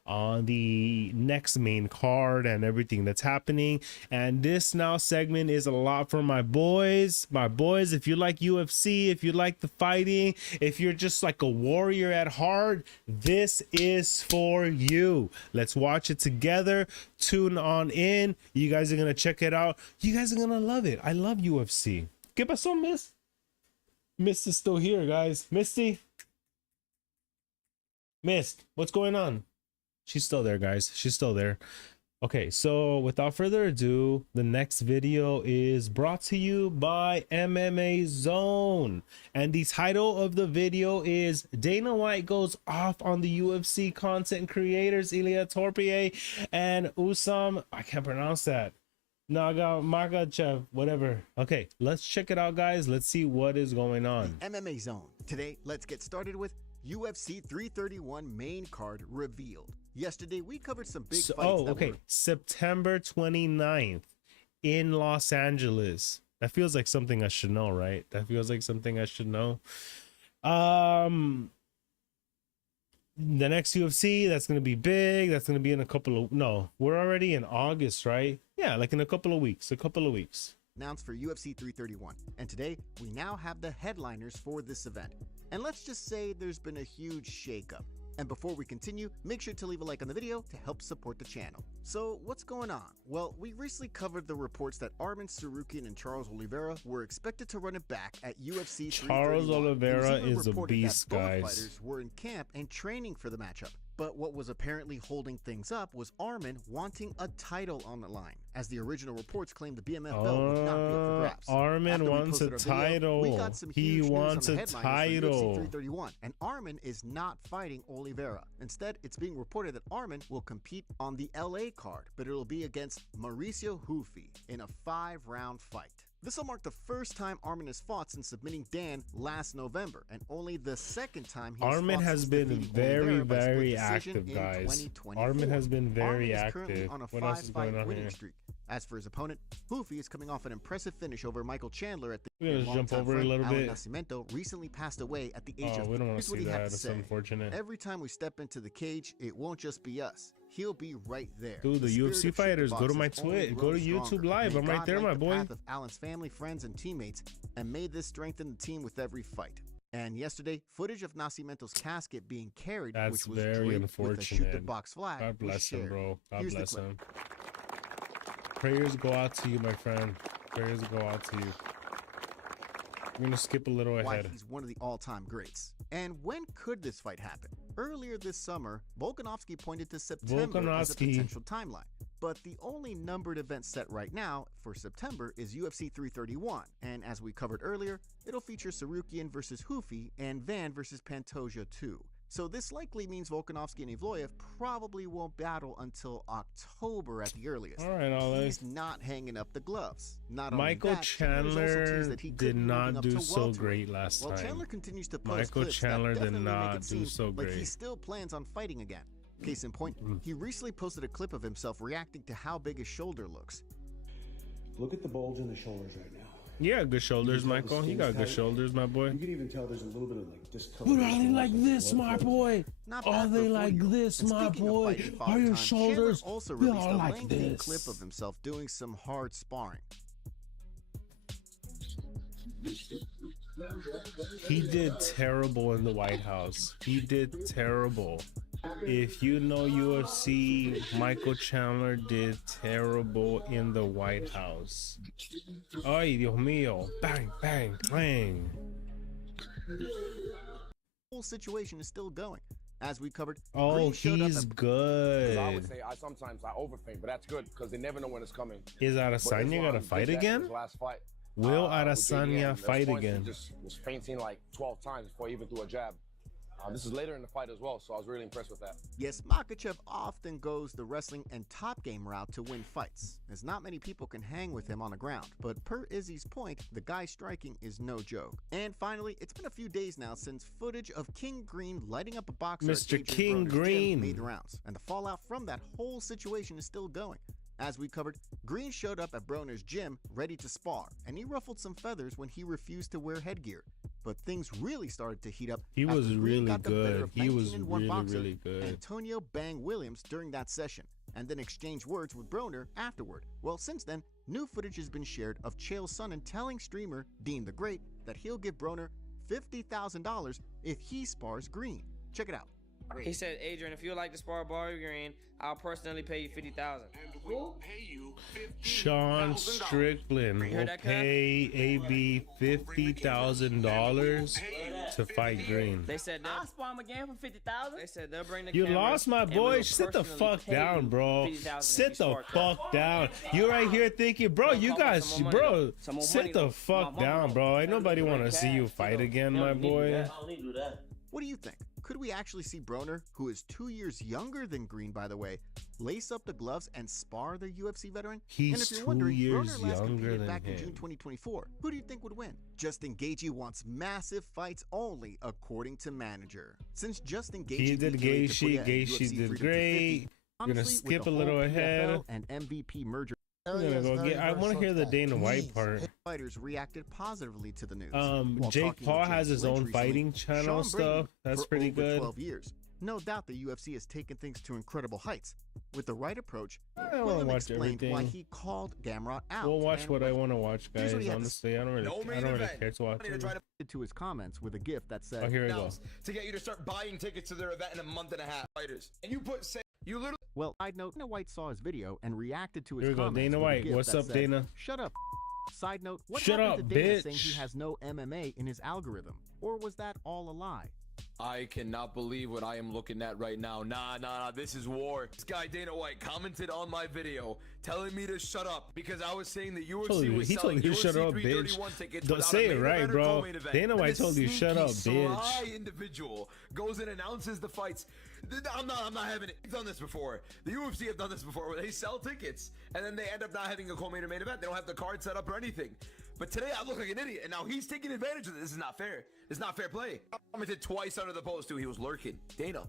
on the next main card and everything that's happening. And this now segment is a lot for my boys. If you like UFC, if you like the fighting, if you're just like a warrior at heart, this is for you. Let's watch it together. Tune on in. You guys are gonna check it out. You guys are gonna love it. I love UFC. ¿Qué pasó, Miss? Miss is still here, guys. Misty? Mist, what's going on? She's still there, guys. She's still there. Okay, so without further ado, the next video is brought to you by MMA Zone. And the title of the video is Dana White goes off on the UFC content creators Ilya Torpie and Usam. I can't pronounce that. Magachev, whatever. Okay, let's check it out, guys. Let's see what is going on. MMA Zone. Today, let's get started with UFC 331 main card revealed. Yesterday, we covered some big fights. September 29th in Los Angeles. That feels like something I should know, right? That feels like something I should know. The next UFC, that's going to be big. That's going to be in a couple of... No, we're already in August, right? Yeah, like in a couple of weeks. Announced for UFC 331. And today, we now have the headliners for this event. And let's just say there's been a huge shakeup. And before we continue, make sure to leave a like on the video to help support the channel. So what's going on? Well, we recently covered the reports that Arman Tsarukyan and Charles Oliveira were expected to run it back at UFC 331. Charles Oliveira is a beast, both guys. Fighters were in camp and training for the matchup. But what was apparently holding things up was Arman wanting a title on the line, as the original reports claimed the BMF belt would not be up for grabs. Arman wants a title. He wants a title. 331, and Arman is not fighting Oliveira. Instead, it's being reported that Arman will compete on the LA card, but it'll be against Mauricio Hufi in a 5-round fight. This will mark the first time Arman has fought since submitting Dan last November, and only the second time Arman has been very active, guys. Arman has been very active. What else is going on here? Streak. As for his opponent, Hufi is coming off an impressive finish over Michael Chandler at the We're gonna jump over a little bit. Nascimento recently passed away at the age of... We don't want Here's to what see he had that. to It's say. unfortunate. Every time we step into the cage, it won't just be us. He'll be right there. Dude, the UFC fighters, go to my Twitch, go to YouTube Live. I'm right there, my boy. The path of Alan's family, friends, and teammates, and made this strengthen the team with every fight. And yesterday, footage of Nascimento's casket being carried, which was very unfortunate. With a shoot the box flag. God bless him, bro. God bless him. Prayers go out to you, my friend. Prayers go out to you. I'm gonna skip a little ahead. He's one of the all-time greats. And when could this fight happen? Earlier this summer, Volkanovski pointed to September as a potential timeline. But the only numbered event set right now for September is UFC 331. And as we covered earlier, it'll feature Tsarukyan versus Hufi and Van versus Pantoja 2. So this likely means Volkanovski and Evloev probably won't battle until October at the earliest. All right, Alex. He's not hanging up the gloves. Not Michael Chandler did not do so great last time. Chandler continues to post Michael clips Chandler that did not do so like great. He still plans on fighting again. Case in point, he recently posted a clip of himself reacting to how big his shoulder looks. Look at the bulge in the shoulders right now. Yeah, good shoulders, Michael. You got good shoulders, my boy. You can even tell there's a little bit of like discoloration. But are they like this, my boy? Are they like this, my boy? Are your shoulders? Also They released are a like lengthy this. clip of himself doing some hard sparring. He did terrible in the White House. He did terrible. If you know UFC, Michael Chandler did terrible in the White House. Ay, Dios mío. Bang, bang, bang. The whole situation is still going. As we covered, oh, he's good. I would say sometimes I overthink, but that's good because they never know when it's coming. Is Adesanya gonna fight again? Last fight. Will Adesanya fight again? He just was fainting like 12 times before he even threw a jab. This is later in the fight as well, so I was really impressed with that. Yes, Makhachev often goes the wrestling and top game route to win fights, as not many people can hang with him on the ground. But per Izzy's point, the guy striking is no joke. And finally, it's been a few days now since footage of King Green lighting up a boxer Mr. King Green made the rounds, and the fallout from that whole situation is still going. As we covered, Green showed up at Broner's gym ready to spar, and he ruffled some feathers when he refused to wear headgear. but things really started to heat up. He was after Green really got the better good. of He was 19-1 boxer really good. Antonio Bang Williams during that session, and then exchanged words with Broner afterward. Well, since then, new footage has been shared of Chael's son telling streamer Dean the Great that he'll give Broner $50,000 if he spars Green. Check it out. He said, Adrian, if you would like to spar Barry Green, I'll personally pay you $50,000. We'll pay you Sean Strickland will pay AB $50,000 to fight Green. They said I'll spar him again for $50,000. They said they'll bring the You cameras lost my and boy. we'll Sit the personally fuck pay down, you bro. $50,000 if Sit you the spar fuck down. You right here thinking, bro, you guys, bro, sit the fuck down, bro. Ain't nobody want to see you fight again, my boy. What do you think? Could we actually see Broner, who is 2 years younger than Green, by the way, lace up the gloves and spar the UFC veteran? He's and if you're 2 wondering, years Broner last younger competed than back in him. June 2024. Who do you think would win? Justin Gaethje wants massive fights only, according to manager. Since Justin Gaethje He did Gaethje. Gaethje did great. We're gonna honestly, with skip the a little whole ahead. PFL and MVP merger, We're gonna go get. I want to hear the Dana White part. fighters reacted positively to the news. Jake Talking with Paul has James his Lynch own recently, fighting channel Sean Brady, stuff. That's for pretty over good. 12 years. No doubt the UFC has taken things to incredible heights. With the right approach, I don't wanna William watch explained why everything. he called Gamrot out. We'll watch and what I want to watch, Here's guys. what he had to Honestly, I don't really care to watch it. to his comments with a gift that said, Oh, here we go. To get you to start buying tickets to their event in a month and a half. Fighters. And you literally. Well, side note, Dana White saw his video and reacted to his Here we go, comments Dana with a White. gift What's that up, said, Dana? Shut up. Side note, what Shut happened up, to Dana bitch. saying he has no MMA in his algorithm? Or was that all a lie? I cannot believe what I am looking at right now. Nah, this is war. This guy Dana White commented on my video telling me to shut up because I was saying that UFC was He told selling you to shut UFC up, bitch. 331 tickets Don't without say a it main right, event or bro. co-main event. Dana And White this told you shut up, sneaky, bitch. sly individual goes and announces the fights. I'm not having it. They've done this before. The UFC have done this before where they sell tickets and then they end up not having a co-main or main event. They don't have the card set up or anything. But today I look like an idiot, and now he's taking advantage of this. This is not fair. It's not fair play. I commented twice under the post too. He was lurking. Dana,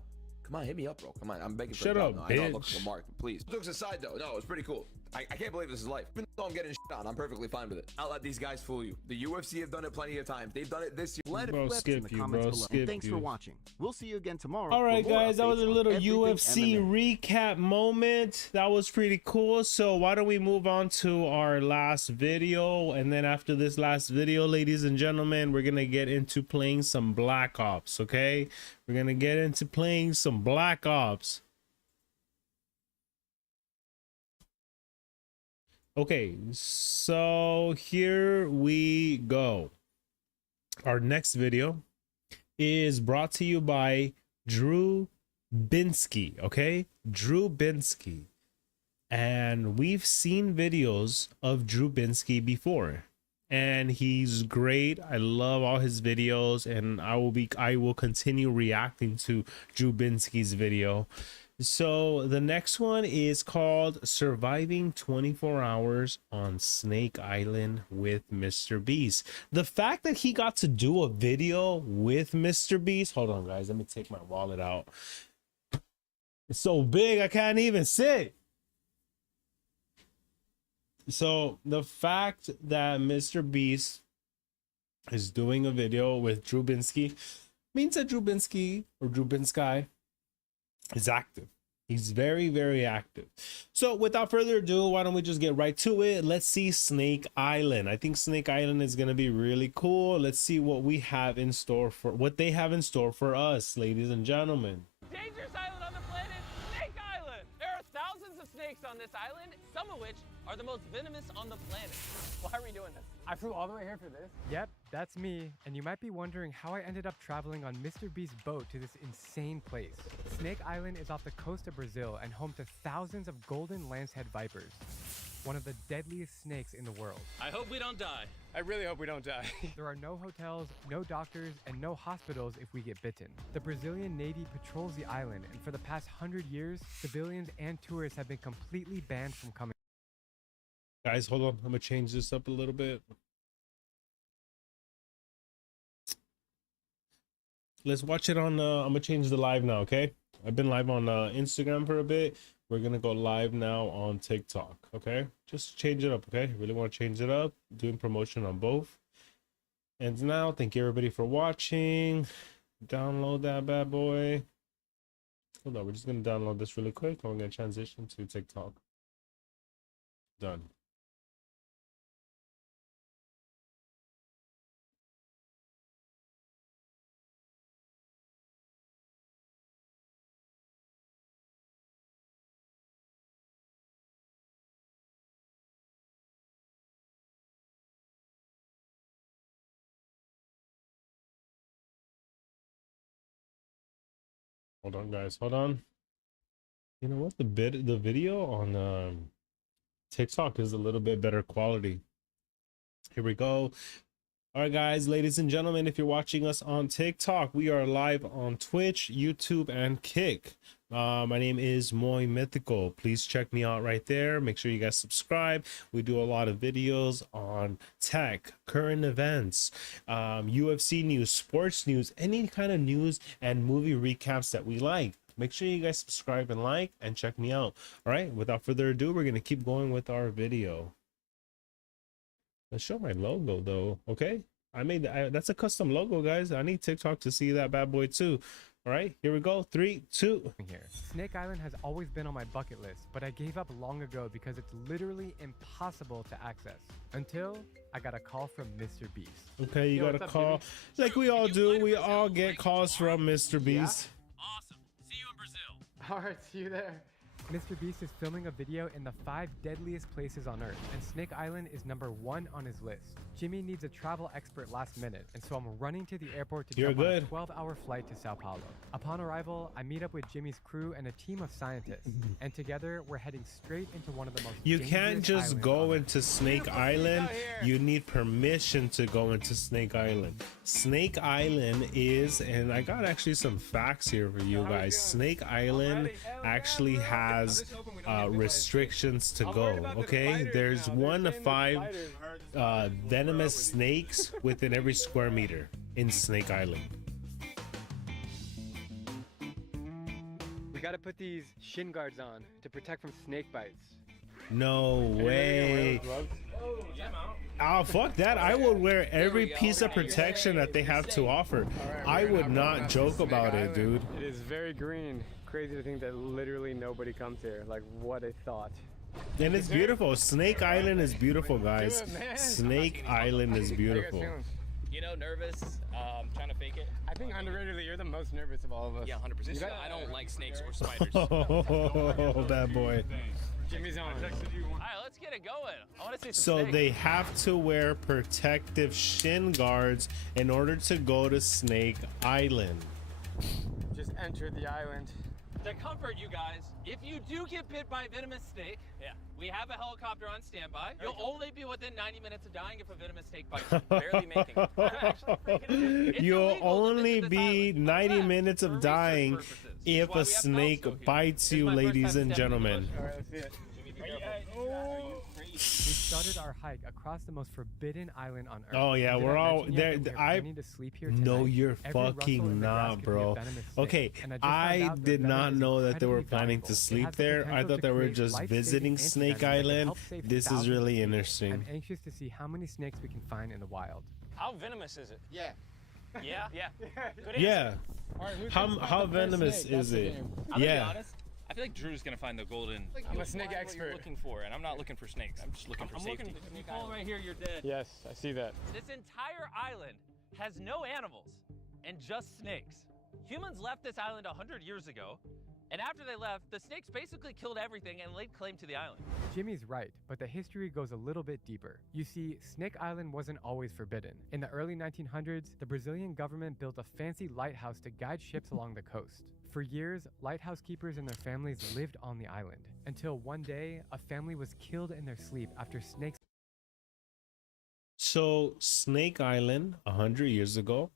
come on, hit me up, bro. Come on, I'm begging for Shut it. up, No, I know I'm bitch. looking for Mark, but please. Jokes aside, though, no, it's pretty cool. I can't believe this is life. Even though I'm getting shit on, I'm perfectly fine with it. I'll let these guys fool you. The UFC have done it plenty of times. They've done it this year. Let Bro, it Clips in skip the you, comments bro. below. Skip Thanks you. for watching. We'll see you again tomorrow. All for right, more guys, that was a updates on little everything UFC MMA. recap moment. That was pretty cool. So why don't we move on to our last video? And then after this last video, ladies and gentlemen, we're going to get into playing some Black Ops, okay? We're going to get into playing some Black Ops. Okay, so here we go. Our next video is brought to you by Drew Binsky, okay? Drew Binsky. And we've seen videos of Drew Binsky before. And he's great. I love all his videos, and I will continue reacting to Drew Binsky's video. So the next one is called Surviving 24 Hours on Snake Island with MrBeast. The fact that he got to do a video with MrBeast. Hold on, guys. Let me take my wallet out. It's so big, I can't even sit. So the fact that MrBeast is doing a video with Drew Binsky means that Drew Binsky or Drew Binsky is active. He's very, very active. So without further ado, why don't we just get right to it? Let's see Snake Island. I think Snake Island is going to be really cool. Let's see what we have in store what they have in store for us, ladies and gentlemen. Dangerous island on the planet, Snake Island. There are thousands of snakes on this island, some of which are the most venomous on the planet. Why are we doing this? I flew all the way here for this. Yep, that's me. And you might be wondering how I ended up traveling on MrBeast's boat to this insane place. Snake Island is off the coast of Brazil and home to thousands of golden lancehead vipers, one of the deadliest snakes in the world. I hope we don't die. I really hope we don't die. There are no hotels, no doctors, and no hospitals if we get bitten. The Brazilian Navy patrols the island, and for the past 100 years, civilians and tourists have been completely banned from coming. Guys, hold on. I'm gonna change this up a little bit. Let's watch it on I'm gonna change the live now, okay? I've been live on Instagram for a bit. We're gonna go live now on TikTok, okay? Just change it up, okay? Really want to change it up. Doing promotion on both. ends now. Thank you everybody for watching. Download that bad boy. Hold on, we're just gonna download this really quick. I'm gonna transition to TikTok. Done. Hold on, guys. Hold on. You know what? The video on TikTok is a little bit better quality. Here we go. All right, guys, ladies and gentlemen, if you're watching us on TikTok, we are live on Twitch, YouTube, and Kick. My name is Moy Mythical. Please check me out right there. Make sure you guys subscribe. We do a lot of videos on tech, current events, UFC news, sports news, any kind of news and movie recaps that we like. Make sure you guys subscribe and like and check me out. All right, without further ado, we're going to keep going with our video. Let's show my logo though. Okay, I made that's a custom logo, guys. I need TikTok to see that bad boy too. All right, here we go. 3, 2. Here, Snake Island has always been on my bucket list, but I gave up long ago because it's literally impossible to access. Until I got a call from MrBeast. Okay, you got a call, like we all do. We all get calls from MrBeast. Yeah? Awesome. See you in Brazil. All right, see you there. MrBeast is filming a video in the 5 deadliest places on Earth, and Snake Island is #1 on his list. Jimmy needs a travel expert last minute, and so I'm running to the airport to jump on a 12-hour flight to Sao Paulo. Upon arrival, I meet up with Jimmy's crew and a team of scientists, and together we're heading straight into one of the most You can't just go into Snake Island. You need permission to go into Snake Island. Snake Island is, and I got actually some facts here for you guys. Snake Island actually has restrictions to go. Okay, there's 1 to 5 venomous snakes within every square meter in Snake Island. We gotta put these shin guards on to protect from snake bites. No way. Oh, fuck that. I would wear every piece of protection that they have to offer. I would not joke about it, dude. It is very green. Crazy to think that literally nobody comes here. Like, what a thought. And it's beautiful. Snake Island is beautiful, guys. Snake Island is beautiful. You know, nervous, trying to fake it. I think underratedly, you're the most nervous of all of us. Yeah, 100%. I don't like snakes or spiders. Oh, that boy. Jimmy's on. All right, let's get it going. I want to see some So snakes. they have to wear protective shin guards in order to go to Snake Island. Just entered the island. To comfort you guys, if you do get bit by a venomous snake, we have a helicopter on standby. You'll only be within 90 minutes of dying if a venomous snake bites you. Barely making it. Actually freaking it is. You'll only be 90 minutes of dying if a snake bites you, ladies and gentlemen. All right, let's see it. We started our hike across the most forbidden island on Earth. Oh yeah, we're all there. I need to sleep here no, tonight. you're Every rustle fucking in the grass not, could be bro. a venomous snake. Okay, And I just found I out did that not venom is know that they were incredibly planning to valuable. It sleep has the there. I potential thought to they were create just life-saving visiting Snake antivenom that can Island. help save This is thousands really of lives. interesting. I'm anxious to see how many snakes we can find in the wild. How venomous is it? Yeah. Yeah? Yeah. Good Yeah. answer. How venomous is it? I'm gonna be Yeah. honest. I feel like Drew's gonna find the golden. I'm a snake What expert. you're looking for, and I'm not looking for snakes. I'm just looking for safety. If you fall right here, you're dead. Yes, I see that. This entire island has no animals and just snakes. Humans left this island 100 years ago, and after they left, the snakes basically killed everything and laid claim to the island. Jimmy's right, but the history goes a little bit deeper. You see, Snake Island wasn't always forbidden. In the early 1900s, the Brazilian government built a fancy lighthouse to guide ships along the coast. For years, lighthouse keepers and their families lived on the island, until one day, a family was killed in their sleep after snakes. So Snake Island 100 years ago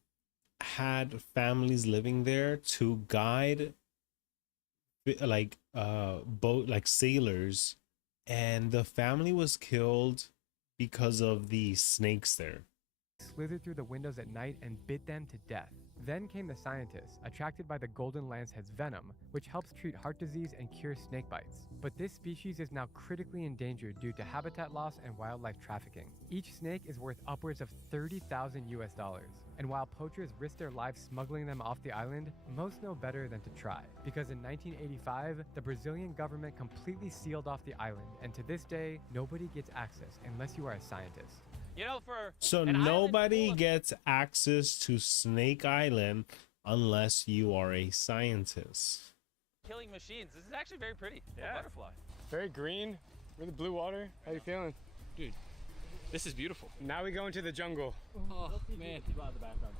had families living there to guide boat sailors, and the family was killed because of the snakes there. Slithered through the windows at night and bit them to death. Then came the scientists, attracted by the golden lancehead's venom, which helps treat heart disease and cure snake bites. But this species is now critically endangered due to habitat loss and wildlife trafficking. Each snake is worth upwards of $30,000 US. And while poachers risk their lives smuggling them off the island, most know better than to try. Because in 1985, the Brazilian government completely sealed off the island, and to this day, nobody gets access unless you are a scientist. You know, for So nobody gets access to Snake Island unless you are a scientist. killing machines, this is actually very pretty. Yeah. Butterfly. Very green, really blue water. How you feeling? Dude, this is beautiful. Now we go into the jungle. Oh, man.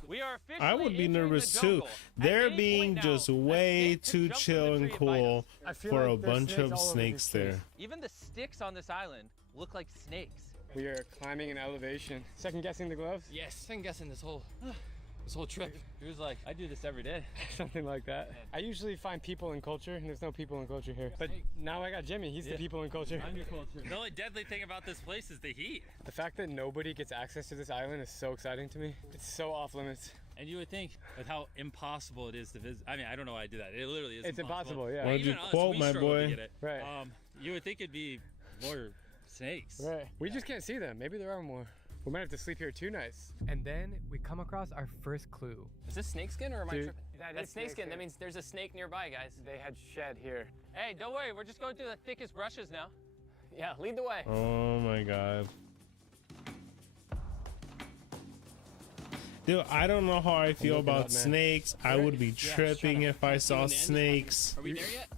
We are officially I would be entering nervous the too. jungle. They're being just way too chill and cool for a bunch of snakes there. Even the sticks on this island look like snakes. We are climbing an elevation. Second guessing the gloves? Yes, second guessing this whole trip. He was like, I do this every day. Something like that. I usually find people in culture, and there's no people in culture here. But now I got Jimmy. He's the people in culture. I'm the culture. The only deadly thing about this place is the heat. The fact that nobody gets access to this island is so exciting to me. It's so off limits. And you would think with how impossible it is to visit. I mean, I don't know why I did that. It literally is It's impossible, yeah. What'd you quote, my boy? Right. You would think it'd be more snakes. Right. We just can't see them. Maybe there are more. We might have to sleep here 2 nights. And then we come across our first clue. Is this snakeskin or am I Dude. tripping? That's snakeskin. That means there's a snake nearby, guys. They had shed here. Hey, don't worry. We're just going through the thickest brushes now. Yeah, lead the way. Oh my god. Dude, I don't know how I feel about snakes. I would be tripping if I saw snakes. Are we there yet?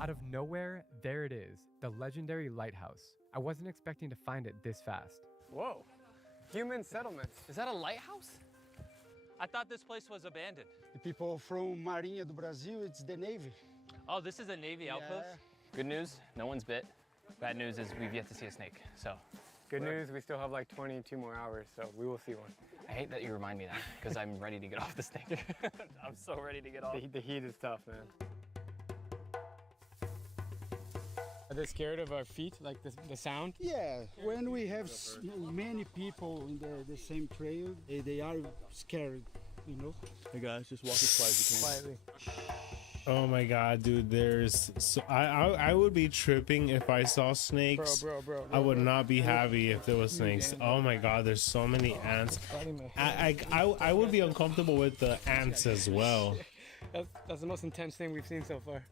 Out of nowhere, there it is, the legendary lighthouse. I wasn't expecting to find it this fast. Whoa. Human settlements. Is that a lighthouse? I thought this place was abandoned. The people from Marinha do Brasil, it's the Navy. Oh, this is a Navy outpost? Good news, no one's bit. Bad news is we've yet to see a snake, so. Good news, we still have like 22 more hours, so we will see one. I hate that you remind me that, because I'm ready to get off the snake. I'm so ready to get off. The heat is tough, man. Are they scared of our feet, like the sound? Yeah, when we have many people in the same trail, they are scared, you know? Hey guys, just walk as quiet as you can. Quietly. Oh my god, dude, there's so I would be tripping if I saw snakes. Bro, I would not be happy if there was snakes. Oh my god, there's so many ants. I would be uncomfortable with the ants as well. That's the most intense thing we've seen so far.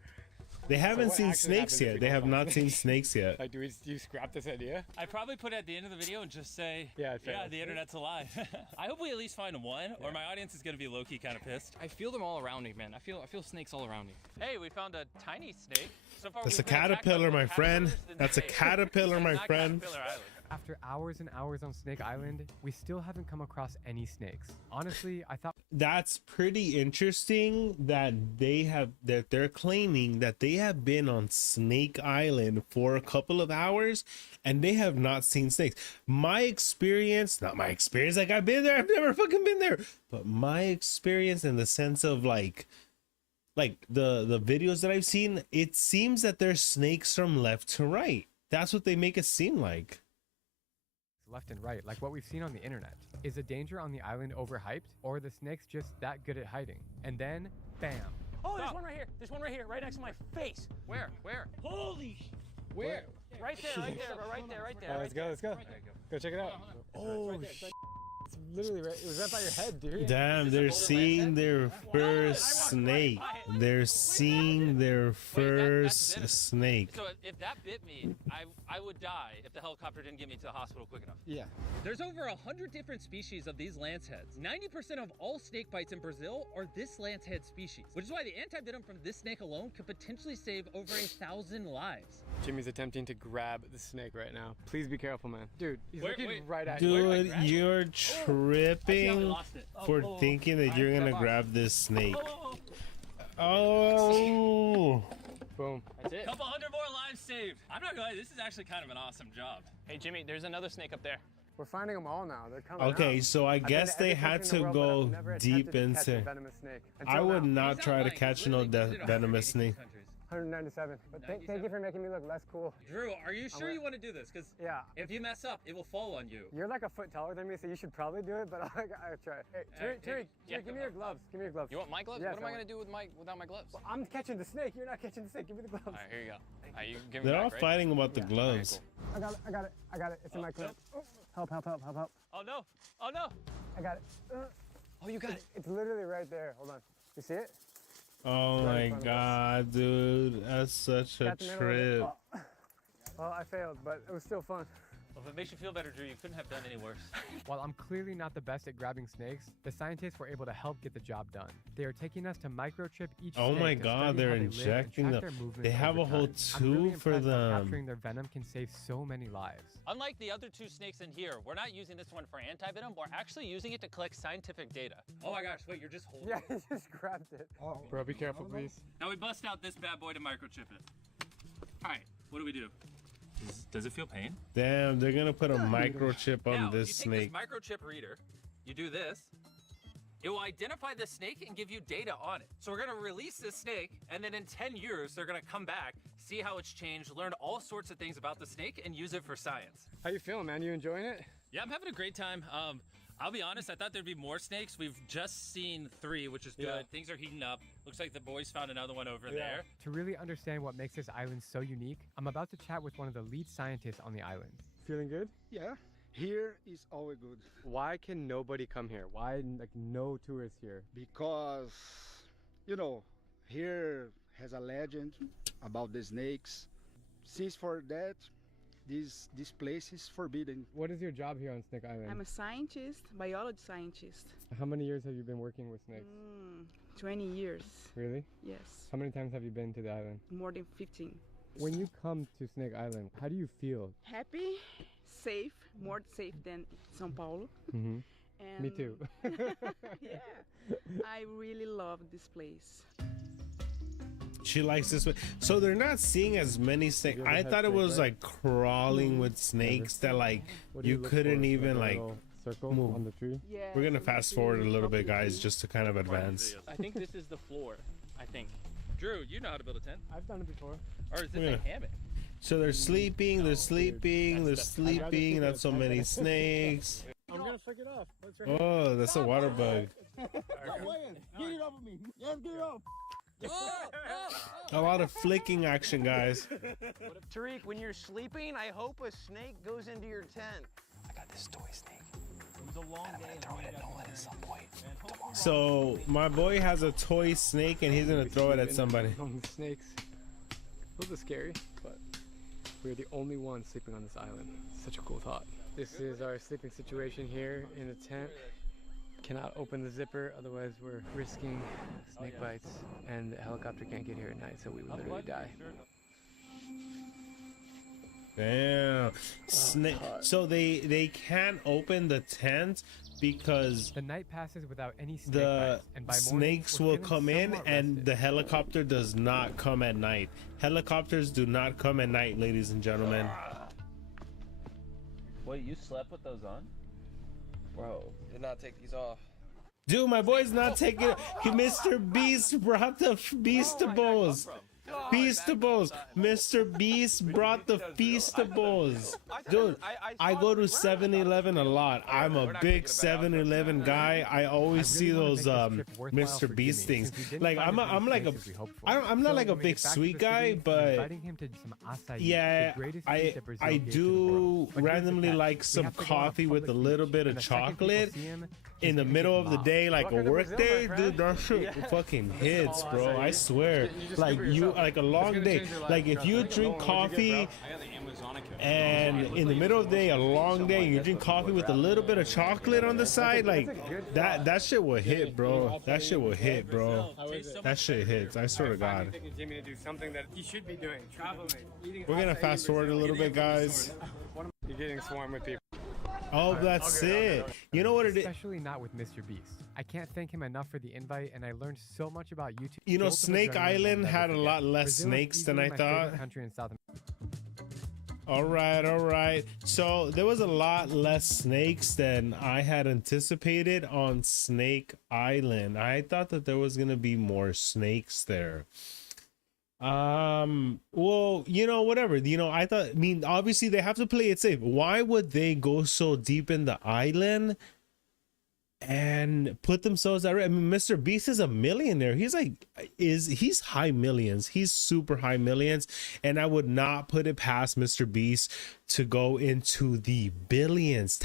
They haven't seen snakes yet. They have not seen snakes yet. Like, do you scrap this idea? I'd probably put it at the end of the video and just say, yeah, the internet's a lie. I hope we at least find one, or my audience is gonna be low-key kind of pissed. I feel them all around me, man. I feel snakes all around me. Hey, we found a tiny snake. So far, That's a we've been attacked by caterpillar, more my friend. caterpillars than That's a snakes. caterpillar, my Not friend. Caterpillar Island. After hours and hours on Snake Island, we still haven't come across any snakes. Honestly, I thought That's pretty interesting that they're claiming that they have been on Snake Island for a couple of hours and they have not seen snakes. My experience, not my experience, like I've been there, I've never fucking been there, but my experience in the sense of like the videos that I've seen, it seems that there's snakes from left to right. That's what they make it seem like. left and right, like what we've seen on the internet. Is the danger on the island overhyped, or are the snakes just that good at hiding? And then, bam. Oh, there's one right here. There's one right here, right next to my face. Where? Holy sh! Where? Right there, bro. Right there. All right, let's go. Go check it out. Oh, it's literally right. It was right by your head, dude. Damn, they're seeing their first snake. They're seeing their first snake. So if that bit me, I would die if the helicopter didn't get me to the hospital quick enough. Yeah. There's over 100 different species of these lanceheads. 90% of all snake bites in Brazil are this lancehead species, which is why the anti-venom from this snake alone could potentially save over 1,000 lives. Jimmy's attempting to grab the snake right now. Please be careful, man. Dude, he's looking right at you. Dude, you're tripping for thinking that you're gonna grab this snake. Oh. Boom. That's it. Couple hundred more lives saved. I'm not gonna lie, this is actually kind of an awesome job. Hey, Jimmy, there's another snake up there. We're finding them all now. They're coming Okay, out. so I guess they had to go deep into. I would not try to catch no venomous snake. 197. But thank you for making me look less cool. Drew, are you sure you want to do this? Because yeah, if you mess up, it will fall on you. You're like a foot taller than me, so you should probably do it. But I'll try. Hey, Tariq, give me your gloves. Give me your gloves. You want my gloves? Yes, what am I gonna do without my gloves? Well, I'm catching the snake. You're not catching the snake. Give me the gloves. All right, here you go. All right, you give me They're all back, right? fighting about the gloves. I got it. It's in my clip. Help. Oh no! Oh no! I got it. Oh, you got it. It's literally right there. Hold on. You see it? Oh my god, dude. That's such a trip. Well, I failed, but it was still fun. Well, if it makes you feel better, Drew, you couldn't have done any worse. While I'm clearly not the best at grabbing snakes, the scientists were able to help get the job done. They are taking us to microchip each Oh snake my to god, study they're how they live and injecting track them. their movements They have a over whole time. I'm really tube for impressed how them. capturing their venom can save so many lives. Unlike the other two snakes in here, we're not using this one for anti-venom. We're actually using it to collect scientific data. Oh my gosh, wait, you're just holding it. Yeah, he just grabbed it. Oh. Bro, be careful, please. Now we bust out this bad boy to microchip it. All right, what do we do? Does it feel pain? Damn, they're gonna put a microchip on Now, this you snake. take this microchip reader, you do this, it will identify the snake and give you data on it. So we're gonna release this snake, and then in 10 years, they're gonna come back, see how it's changed, learn all sorts of things about the snake, and use it for science. How you feeling, man? You enjoying it? Yeah, I'm having a great time. I'll be honest, I thought there'd be more snakes. We've just seen 3, which is good. Yeah. Things are heating up. Looks like the boys found another one over there. To really understand what makes this island so unique, I'm about to chat with one of the lead scientists on the island. Feeling good? Yeah, here is always good. Why can nobody come here? Why like no tourists here? Because, you know, here has a legend about the snakes. Since for that, this place is forbidden. What is your job here on Snake Island? I'm a scientist, biology scientist. How many years have you been working with snakes? 20 years. Really? Yes. How many times have you been to the island? More than 15. When you come to Snake Island, how do you feel? Happy, safe, more safe than São Paulo. Mm-hmm. And Me too. yeah, I really love this place. She likes this way. So they're not seeing as many snakes. I thought it was like crawling with snakes that like you couldn't even like circle move. on the tree. Yeah. We're gonna fast forward a little bit, guys, just to kind of advance. I think this is the floor, I think. Drew, you know how to build a tent. I've done it before. Or is this Yeah. a hammock? So they're sleeping, not so many snakes. I'm gonna flick it off. Oh, that's a water bug. Stop weighing. Get it off of me. Yes, get it off. A lot of flicking action, guys. Tariq, when you're sleeping, I hope a snake goes into your tent. I got this toy snake. It was a long day. I'm gonna throw it at Nolan at some point tomorrow. So my boy has a toy snake and he's gonna throw it at somebody. Snakes. Those are scary, but we're the only ones sleeping on this island. Such a cool thought. This is our sleeping situation here in the tent. Cannot open the zipper, otherwise we're risking snake bites, and the helicopter can't get here at night, so we would literally die. Damn. So they can't open the tent because the night passes without any snake the bites, and by morning, snakes we're will feeling come in somewhat and rested. the helicopter does not come at night. Helicopters do not come at night, ladies and gentlemen. Wait, you slept with those on? Bro, did not take these off. Dude, my boy's not taking it. MrBeast brought the Feastables. Feastables. MrBeast brought the Feastables. Dude, I go to 7-Eleven a lot. I'm a big 7-Eleven guy. I always see those MrBeast things. Like I'm like a I'm not like a big sweet guy, but yeah, I do randomly like some coffee with a little bit of chocolate in the middle of the day, like a work day. Dude, that shit fucking hits, bro. I swear. Like like a long day. Like if you drink coffee and in the middle of the day, a long day, you drink coffee with a little bit of chocolate on the side, like that shit will hit, bro. That shit will hit, bro. That shit hits. I swear to God. Jimmy to do something that he should be doing, traveling, eating. We're gonna fast forward a little bit, guys. You're getting swarmed with people. Oh, that's it. You know what it is? Especially not with MrBeast. I can't thank him enough for the invite, and I learned so much about YouTube. You know, Jolt of Snake adrenaline Island I'll had a never lot forget. less Brazil is snakes than easily I my favorite thought. country in South All right. So there was a lot less snakes than I had anticipated on Snake Island. I thought that there was gonna be more snakes there. Well, you know, whatever. You know, I mean, obviously they have to play it safe. Why would they go so deep in the island and put themselves at risk? I mean, MrBeast is a millionaire. He's high millions. He's super high millions, and I would not put it past MrBeast to go into the billions.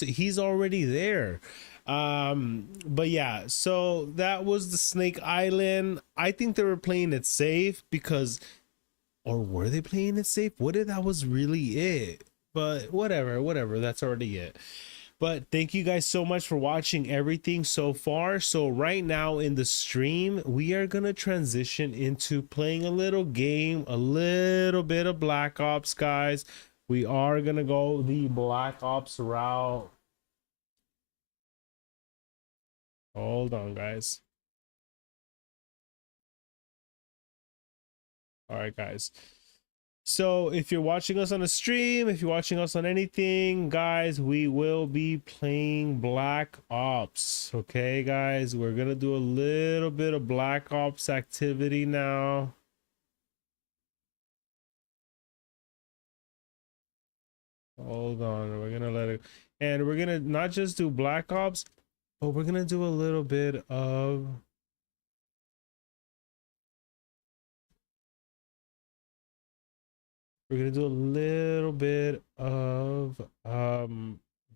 He's already there. But yeah, so that was the Snake Island. I think they were playing it safe because, or were they playing it safe? What if that was really it? But whatever, that's already it. But thank you guys so much for watching everything so far. So right now in the stream, we are gonna transition into playing a little game, a little bit of Black Ops, guys. We are gonna go the Black Ops route. Hold on, guys. All right, guys. So if you're watching us on a stream, if you're watching us on anything, guys, we will be playing Black Ops. Okay, guys, we're gonna do a little bit of Black Ops activity now. Hold on, we're gonna let it, and we're gonna not just do Black Ops, but we're gonna do a little bit of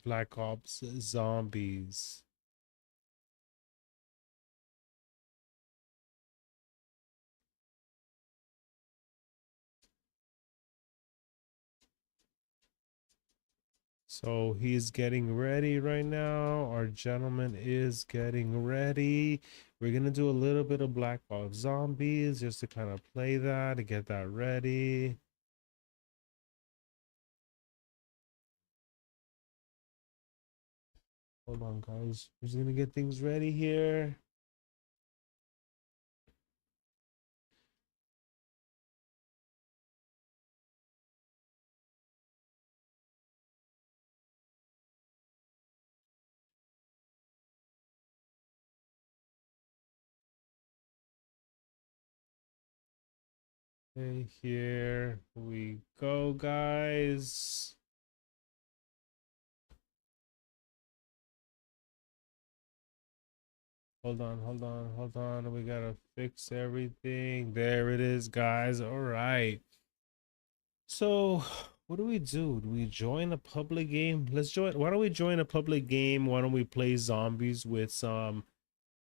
Black Ops Zombies. So he's getting ready right now. Our gentleman is getting ready. We're gonna do a little bit of Black Ops Zombies just to kind of play that, to get that ready. Hold on, guys. We're just gonna get things ready here. Okay, here we go, guys. Hold on. We gotta fix everything. There it is, guys. All right. So what do? Do we join a public game? Let's join. Why don't we join a public game? Why don't we play zombies with some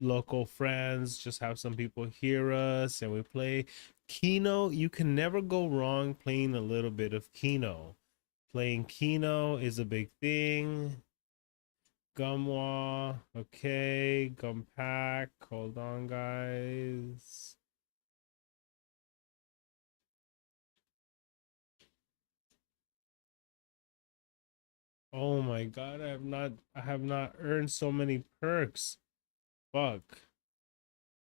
local friends? Just have some people hear us and we play Kino. You can never go wrong playing a little bit of Kino. Playing Kino is a big thing. Gumwa, okay, gum pack. Hold on, guys. Oh my god, I have not earned so many perks. Fuck.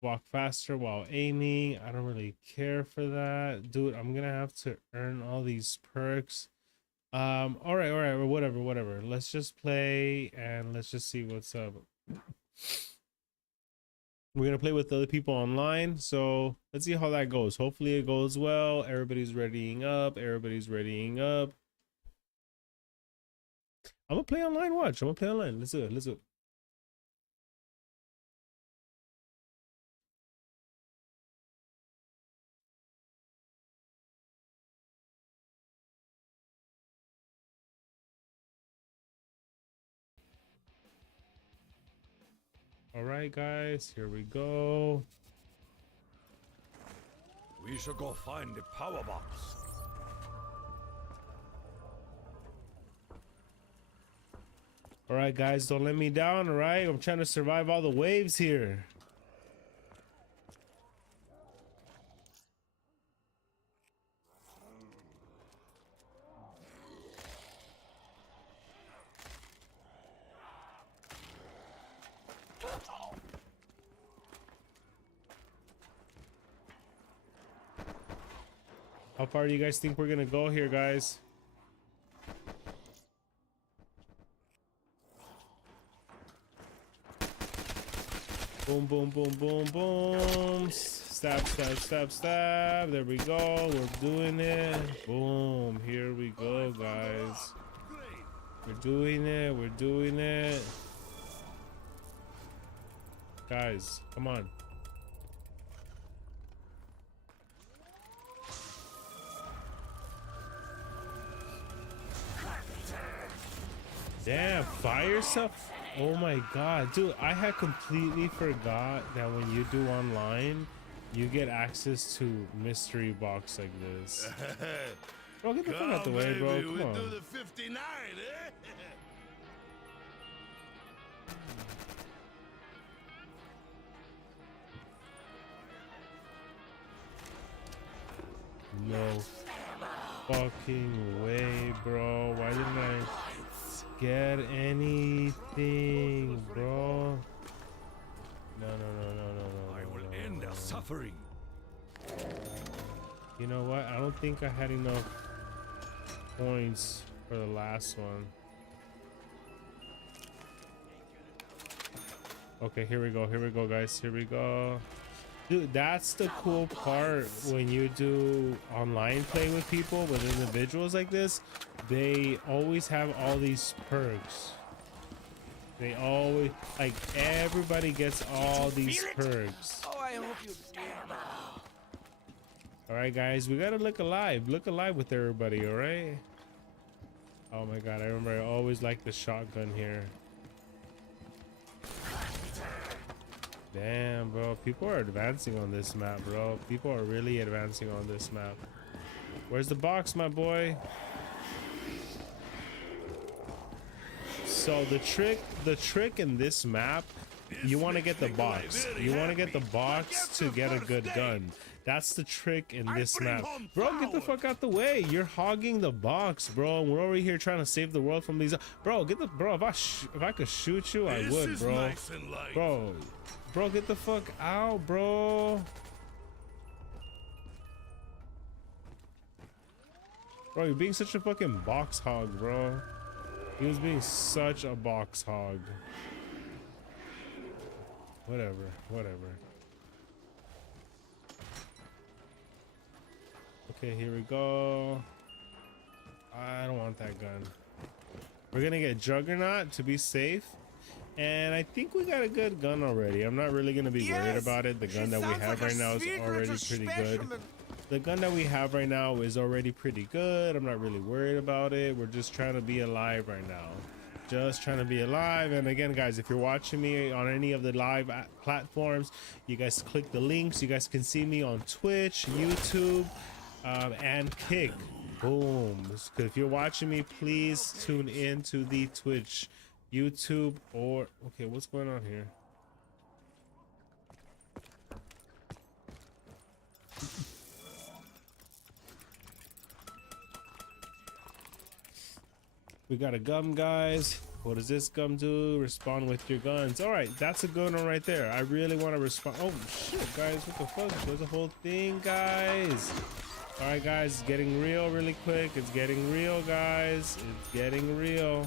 Walk faster while aiming. I don't really care for that. Dude, I'm gonna have to earn all these perks. All right, whatever. Let's just play and let's just see what's up. We're gonna play with other people online, so let's see how that goes. Hopefully it goes well. Everybody's readying up. I'm gonna play online. Watch, I'm gonna play online. Let's do it. All right, guys, here we go. We shall go find the power box. All right, guys, don't let me down. All right, I'm trying to survive all the waves here. How far do you guys think we're gonna go here, guys? Boom. Stab, stab, stab, stab. There we go. We're doing it. Boom. Here we go, guys. We're doing it. We're doing it. Guys, come on. Damn, fire yourself. Oh my god, dude, I had completely forgot that when you do online, you get access to mystery box like this. Bro, get the fuck out the way, bro. Come on. Do the 59, eh? No fucking way, bro. Why didn't I get anything, bro? No. I will end their suffering. You know what? I don't think I had enough points for the last one. Okay, here we go, guys. Here we go. Dude, that's the cool part when you do online play with people, with individuals like this. They always have all these perks. They always, like, everybody gets all these perks. Oh, I hope you stand. All right, guys, we gotta look alive with everybody. All right. Oh my god, I remember I always liked the shotgun here. Damn, bro, people are advancing on this map, bro. People are really advancing on this map. Where's the box, my boy? So the trick in this map, you want to get the box. You want to get the box to get a good gun. That's the trick in this map. Bro, get the fuck out the way. You're hogging the box, bro. We're over here trying to save the world from these. Bro, get the bro. If I could shoot you, I would, bro. Bro, get the fuck out, bro. Bro, you're being such a fucking box hog, bro. He was being such a box hog. Whatever. Okay, here we go. I don't want that gun. We're gonna get Juggernaut to be safe. And I think we got a good gun already. I'm not really gonna be worried about it. The gun that we have right now is already pretty good. The gun that we have right now is already pretty good. I'm not really worried about it. We're just trying to be alive right now. Just trying to be alive. And again, guys, if you're watching me on any of the live platforms, you guys click the links. You guys can see me on Twitch, YouTube, and Kick. Boom. If you're watching me, please tune in to the Twitch, YouTube, or okay, what's going on here? We got a gum, guys. What does this gum do? Respond with your guns. All right, that's a good one right there. I really want to respond. Oh shit, guys, what the fuck? There's a whole thing, guys. All right, guys, it's getting real really quick. It's getting real, guys. It's getting real.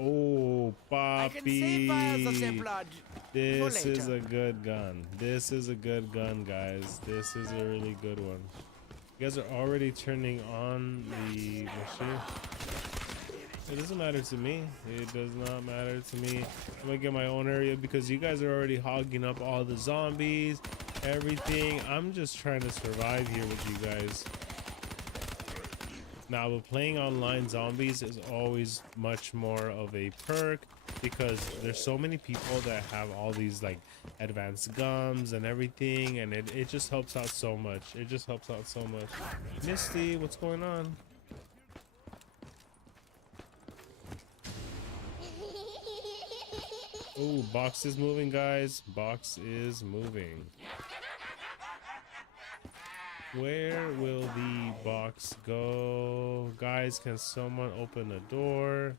Oh, Papi. This is a good gun. This is a good gun, guys. This is a really good one. You guys are already turning on the machine. It doesn't matter to me. It does not matter to me. I'm gonna get my own area because you guys are already hogging up all the zombies, everything. I'm just trying to survive here with you guys. Now, but playing online zombies is always much more of a perk because there's so many people that have all these like advanced guns and everything, and it just helps out so much. It just helps out so much. Misty, what's going on? Oh, box is moving, guys. Box is moving. Where will the box go? Guys, can someone open the door?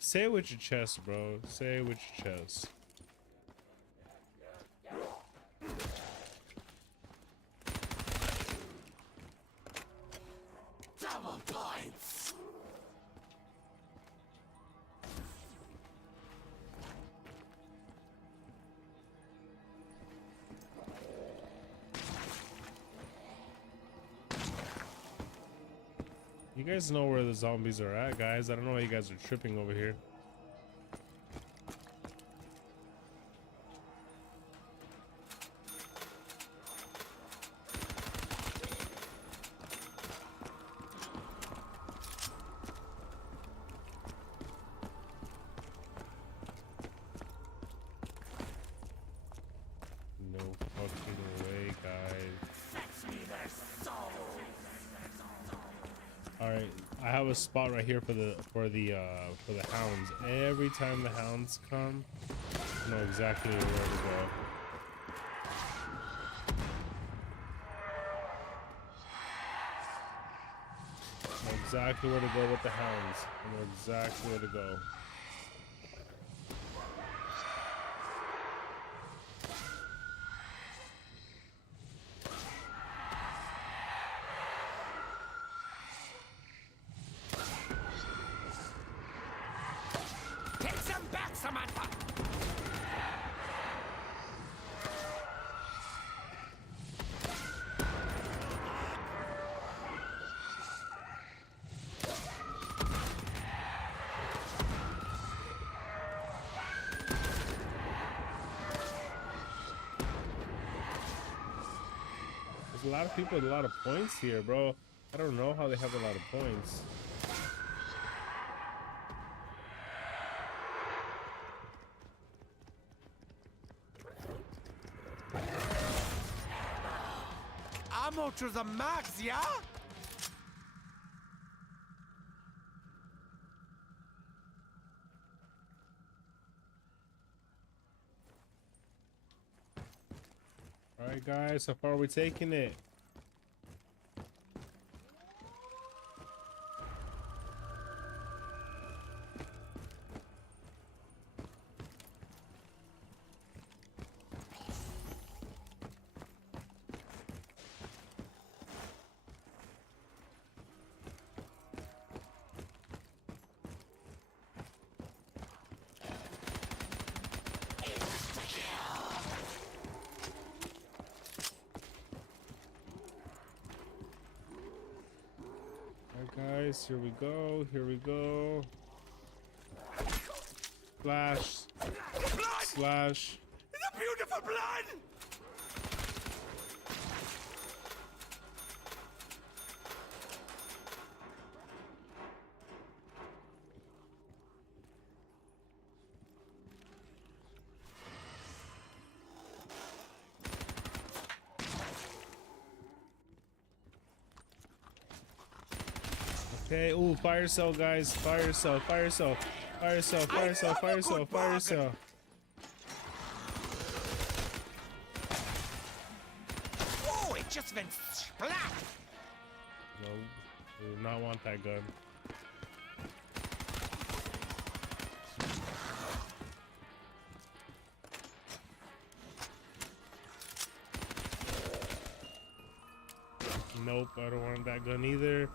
Say it with your chest, bro. Say it with your chest. You guys know where the zombies are at, guys. I don't know why you guys are tripping over here. No fucking way, guys. All right, I have a spot right here for the hounds. Every time the hounds come, I know exactly where to go. I know exactly where to go with the hounds. I know exactly where to go. Take some back, Samantha! There's a lot of people with a lot of points here, bro. I don't know how they have a lot of points. Ammo to the max, yeah? All right, guys, how far are we taking it? Guys, here we go, here we go. Slash. Slash. The beautiful blood! Okay, ooh, fire cell, guys. Fire cell, fire cell. Fire cell, fire cell, fire cell, fire cell. Oh, it just went splat! No, we do not want that gun. Nope, I don't want that gun either.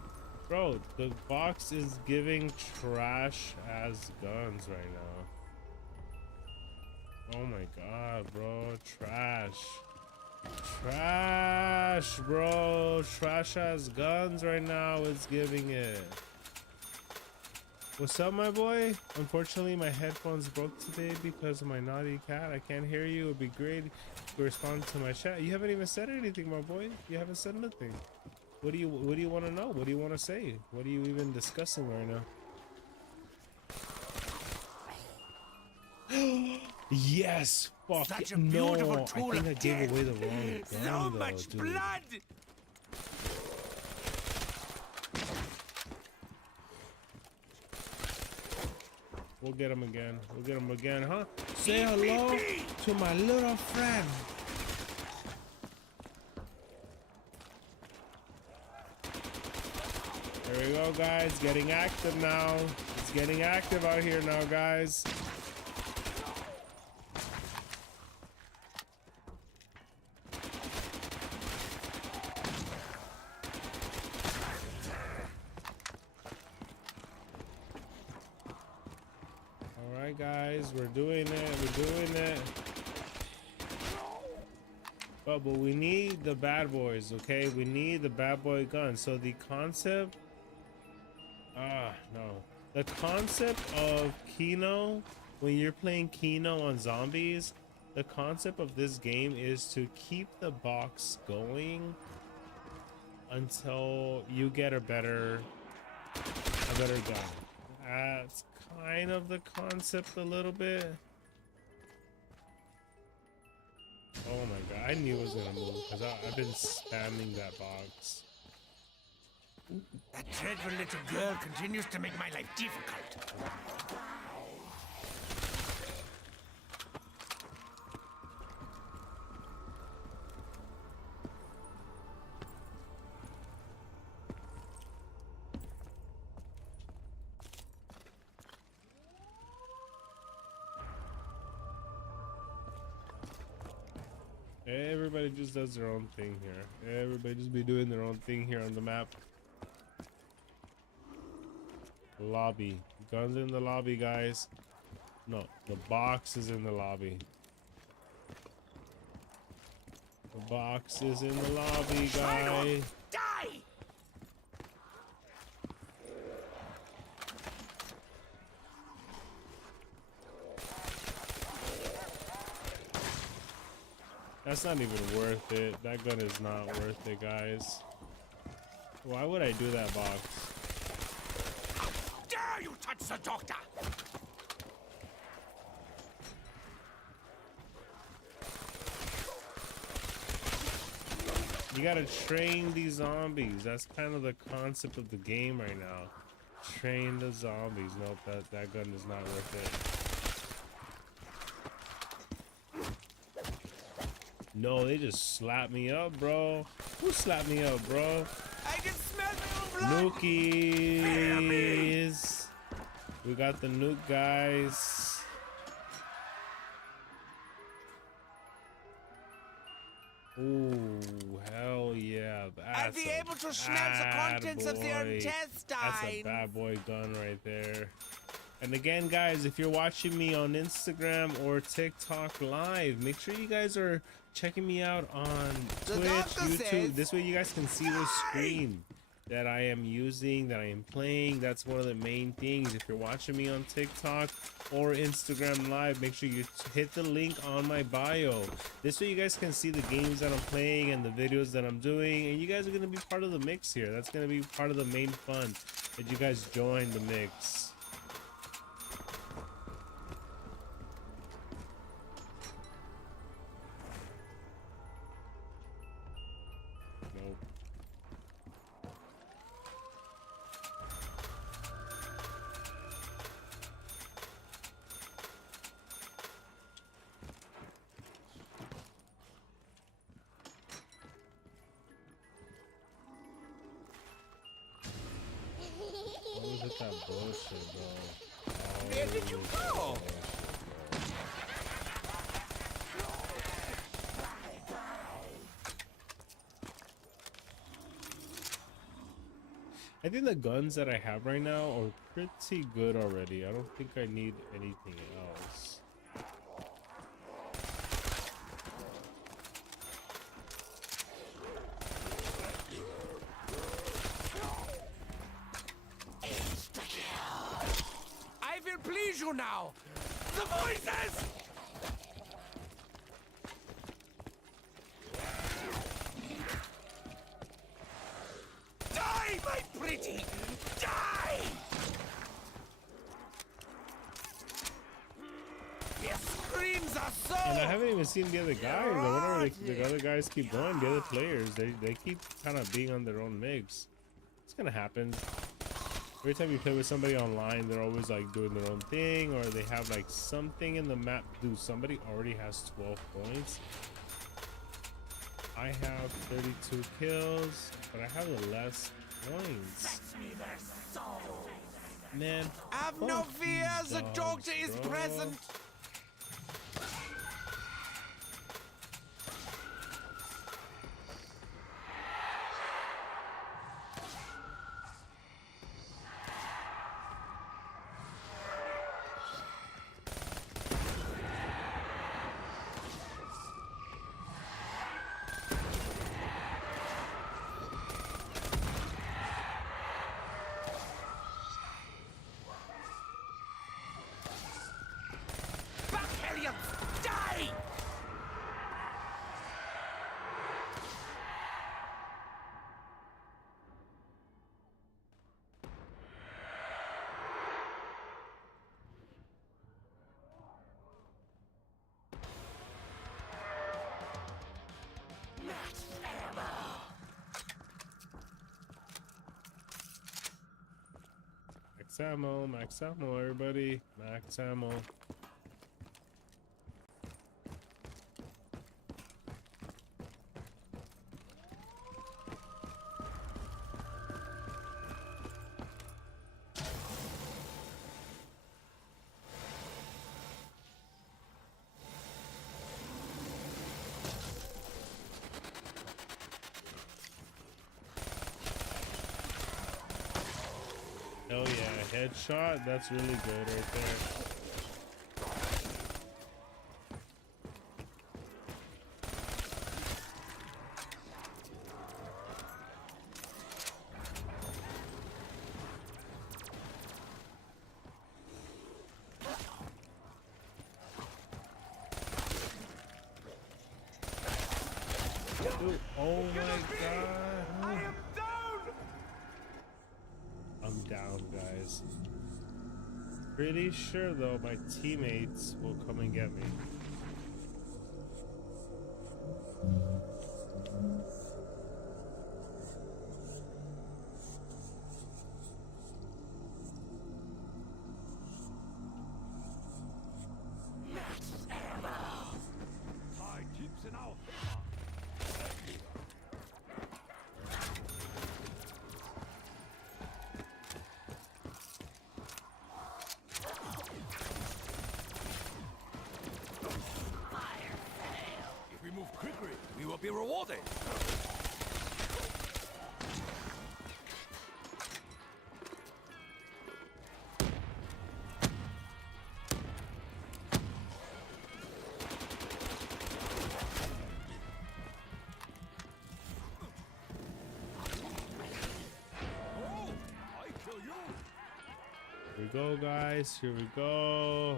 Bro, the box is giving trash as guns right now. Oh my god, bro. Trash. Trash, bro. Trash as guns right now is giving it. What's up, my boy? Unfortunately, my headphones broke today because of my naughty cat. I can't hear you. It would be great if you respond to my chat. You haven't even said anything, my boy. You haven't said nothing. What do you want to know? What do you want to say? What are you even discussing right now? Yes! Fuck. Such a No, beautiful I tool think of I gave death. away the wrong gun, So though, much dude. blood! We'll get him again. We'll get him again, huh? Say hello to my little friend. There we go, guys. Getting active now. It's getting active out here now, guys. All right, guys. We're doing it. We're doing it. But we need the bad boys, okay? We need the bad boy gun. So the concept No. The concept of Kino, when you're playing Kino on zombies, the concept of this game is to keep the box going until you get a better gun. That's kind of the concept a little bit. Oh my god, I knew it was gonna move because I've been spamming that box. That dreadful little girl continues to make my life difficult. Everybody just does their own thing here. Everybody just be doing their own thing here on the map. Lobby. Guns in the lobby, guys. No, the box is in the lobby. The box is in the lobby, guys. Die! That's not even worth it. That gun is not worth it, guys. Why would I do that box? Dare you touch the doctor? You gotta train these zombies. That's kind of the concept of the game right now. Train the zombies. Nope, that gun is not worth it. No, they just slapped me up, bro. Who slapped me up, bro? I can smell my own blood. Nukies. We got the nuke, guys. Ooh, hell yeah. I'll be able to smell the contents of their intestines. That's a bad boy gun right there. And again, guys, if you're watching me on Instagram or TikTok live, make sure you guys are checking me out on Twitch, YouTube. This way you guys can see the screen that I am using, that I am playing. That's one of the main things. If you're watching me on TikTok or Instagram live, make sure you hit the link on my bio. This way you guys can see the games that I'm playing and the videos that I'm doing, and you guys are going to be part of the mix here. That's going to be part of the main fun, that you guys join the mix. That bullshit, bro. Where did you go? I think the guns that I have right now are pretty good already. I don't think I need anything else. Please you now. The voices. Die, my pretty. Die. Your screams are so. And I haven't even seen the other guys. I wonder where the other guys keep going. The other players, they keep kind of being on their own mix. It's gonna happen. Every time you play with somebody online, they're always like doing their own thing, or they have like something in the map. Dude, somebody already has 12 points. I have 32 kills, but I have the less points. Man, have no fears, the doctor is present. Max ammo, everybody. Max ammo. Oh yeah, headshot. That's really good right there. Dude, oh my god. I am down! I'm down, guys. Pretty sure though my teammates will come and get me. Tide keeps in our favor. If we move quickly, we will be rewarded. Oh, I kill you. Here we go, guys. Here we go.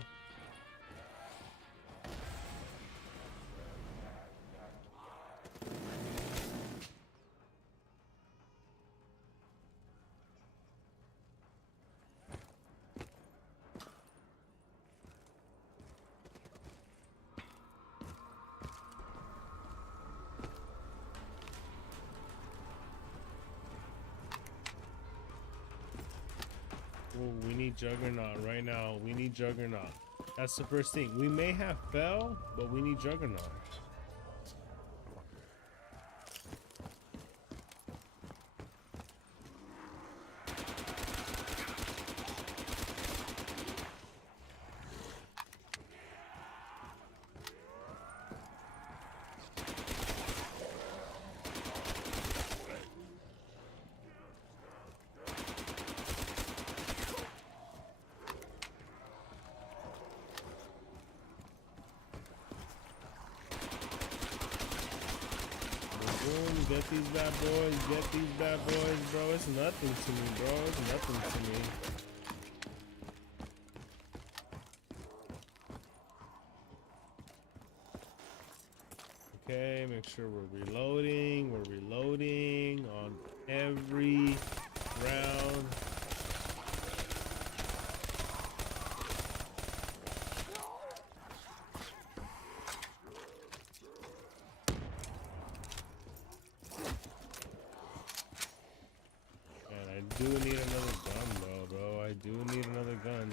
Oh, we need Juggernaut right now. We need Juggernaut. That's the first thing. We may have fell, but we need Juggernaut. Boom, get these bad boys, get these bad boys, bro. It's nothing to me, bro. It's nothing to me. Okay, make sure we're reloading. We're reloading on every round. I do need another gun though, bro. I do need another gun.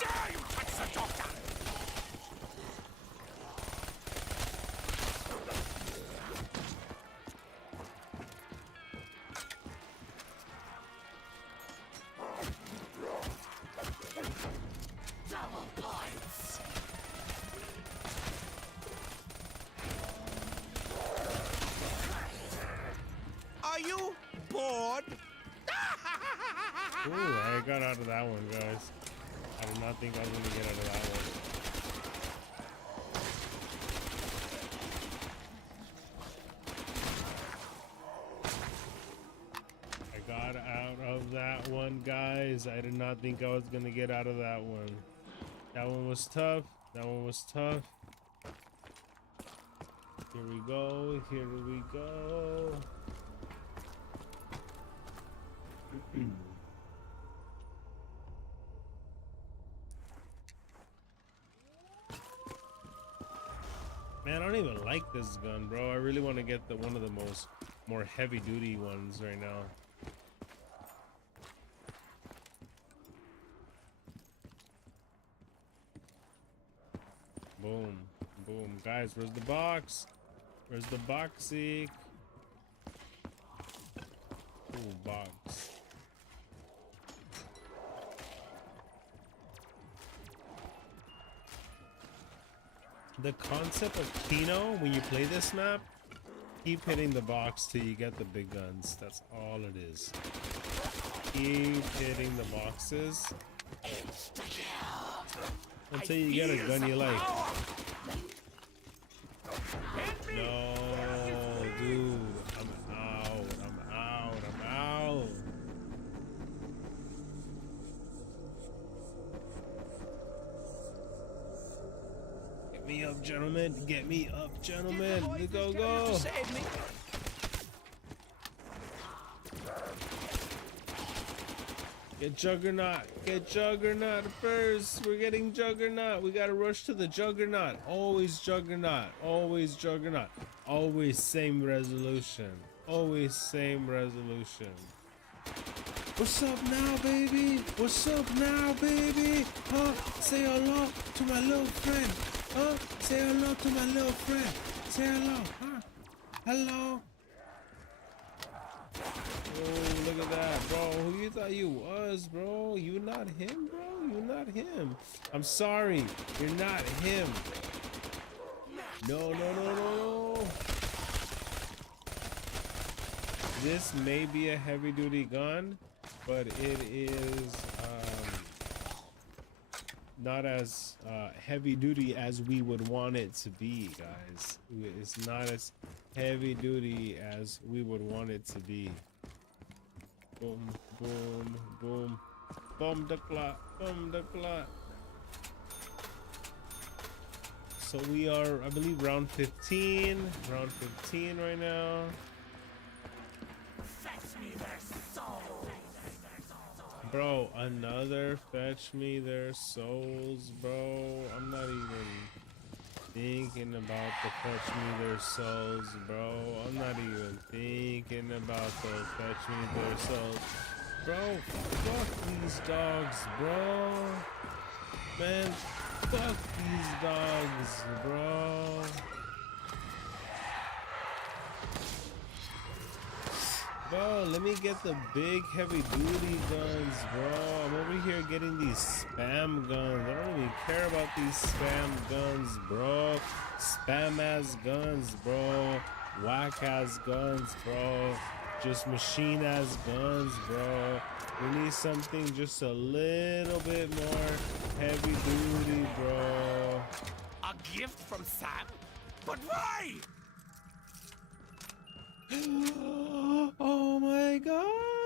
Dare you touch the doctor! Double points! Are you bored? Ooh, I got out of that one, guys. I did not think I was gonna get out of that one. I got out of that one, guys. I did not think I was gonna get out of that one. That one was tough. That one was tough. Here we go. Here we go. Man, I don't even like this gun, bro. I really want to get the one of the more heavy duty ones right now. Boom, boom, guys. Where's the box? Where's the boxy? Ooh, box. The concept of Kino, when you play this map, keep hitting the box till you get the big guns. That's all it is. Keep hitting the boxes until you get a gun you like. No, dude, I'm out. I'm out. I'm out. Get me up, gentlemen. Get me up, gentlemen. Go, go. Get Juggernaut. Get Juggernaut first. We're getting Juggernaut. We gotta rush to the Juggernaut. Always Juggernaut. Always Juggernaut. Always same resolution. Always same resolution. What's up now, baby? What's up now, baby? Huh? Say hello to my little friend. Huh? Say hello to my little friend. Say hello. Huh? Hello. Oh, look at that, bro. Who you thought you was, bro? You not him, bro? You not him. I'm sorry. You're not him. No, no, no, no, no. This may be a heavy-duty gun, but it is not as heavy-duty as we would want it to be, guys. It's not as heavy-duty as we would want it to be. Boom, boom, boom. Boom the clock, boom the clock. So we are, I believe, round 15. Round 15 right now. Bro, another fetch me their souls, bro. I'm not even thinking about the fetch me their souls, bro. I'm not even thinking about the fetch me their souls. Bro, fuck these dogs, bro. Man, fuck these dogs, bro. Bro, let me get the big heavy duty guns, bro. I'm over here getting these spam guns. I don't even care about these spam guns, bro. Spam ass guns, bro. Whack ass guns, bro. Just machine ass guns, bro. We need something just a little bit more heavy duty, bro. A gift from Sam? But why? Oh my god!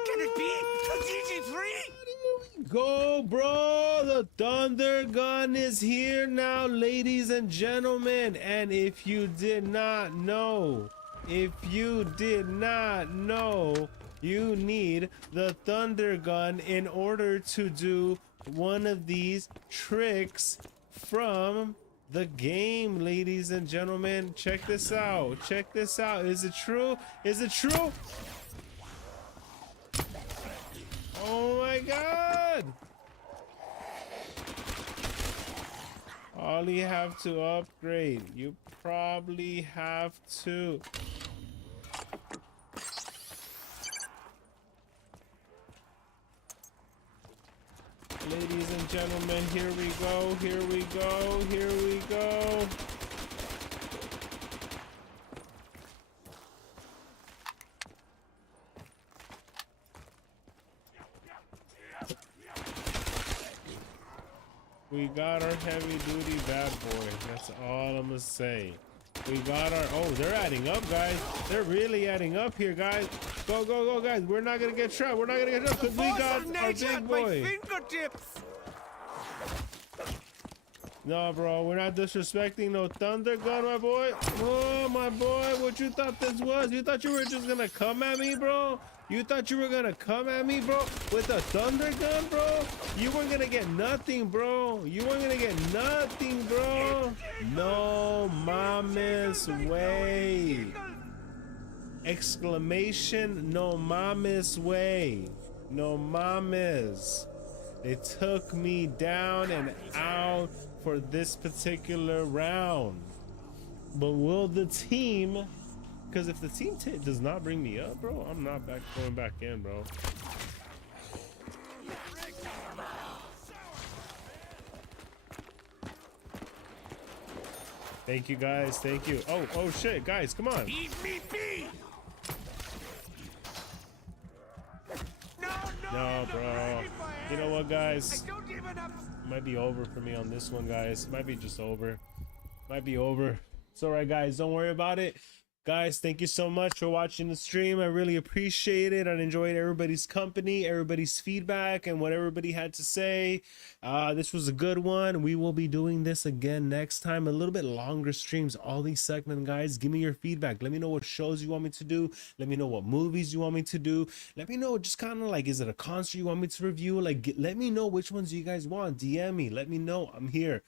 Can it be a DG3? Go, bro! The Thunder Gun is here now, ladies and gentlemen. And if you did not know, you need the Thunder Gun in order to do one of these tricks from the game, ladies and gentlemen. Check this out. Check this out. Is it true? Is it true? Oh my god! All you have to upgrade. You probably have to. Ladies and gentlemen, here we go, here we go, here we go. We got our heavy duty bad boy. That's all I'm gonna say. We got our, oh, they're adding up, guys. They're really adding up here, guys. Go, go, go, guys. We're not gonna get trapped. We're not gonna get trapped because we got our big boy. Fingertips. No, bro, we're not disrespecting no Thunder Gun, my boy. Oh, my boy, what you thought this was? You thought you were just gonna come at me, bro? You thought you were gonna come at me, bro, with a Thunder Gun, bro? You weren't gonna get nothing, bro. You weren't gonna get nothing, bro. No. No mames way. Exclamation, no mames way. No mames. They took me down and out for this particular round. But will the team, because if the team does not bring me up, bro, I'm not going back in, bro. Thank you guys, thank you. Oh shit, guys, come on. Leave me be! No, bro. You know what, guys? Might be over for me on this one, guys. Might be just over. Might be over. It's alright, guys. Don't worry about it. Guys, thank you so much for watching the stream. I really appreciate it. I enjoyed everybody's company, everybody's feedback, and what everybody had to say. This was a good one. We will be doing this again next time. A little bit longer streams, all these segments, guys. Give me your feedback. Let me know what shows you want me to do. Let me know what movies you want me to do. Let me know just kind of like, is it a concert you want me to review? Like, let me know which ones you guys want. DM me. Let me know. I'm here.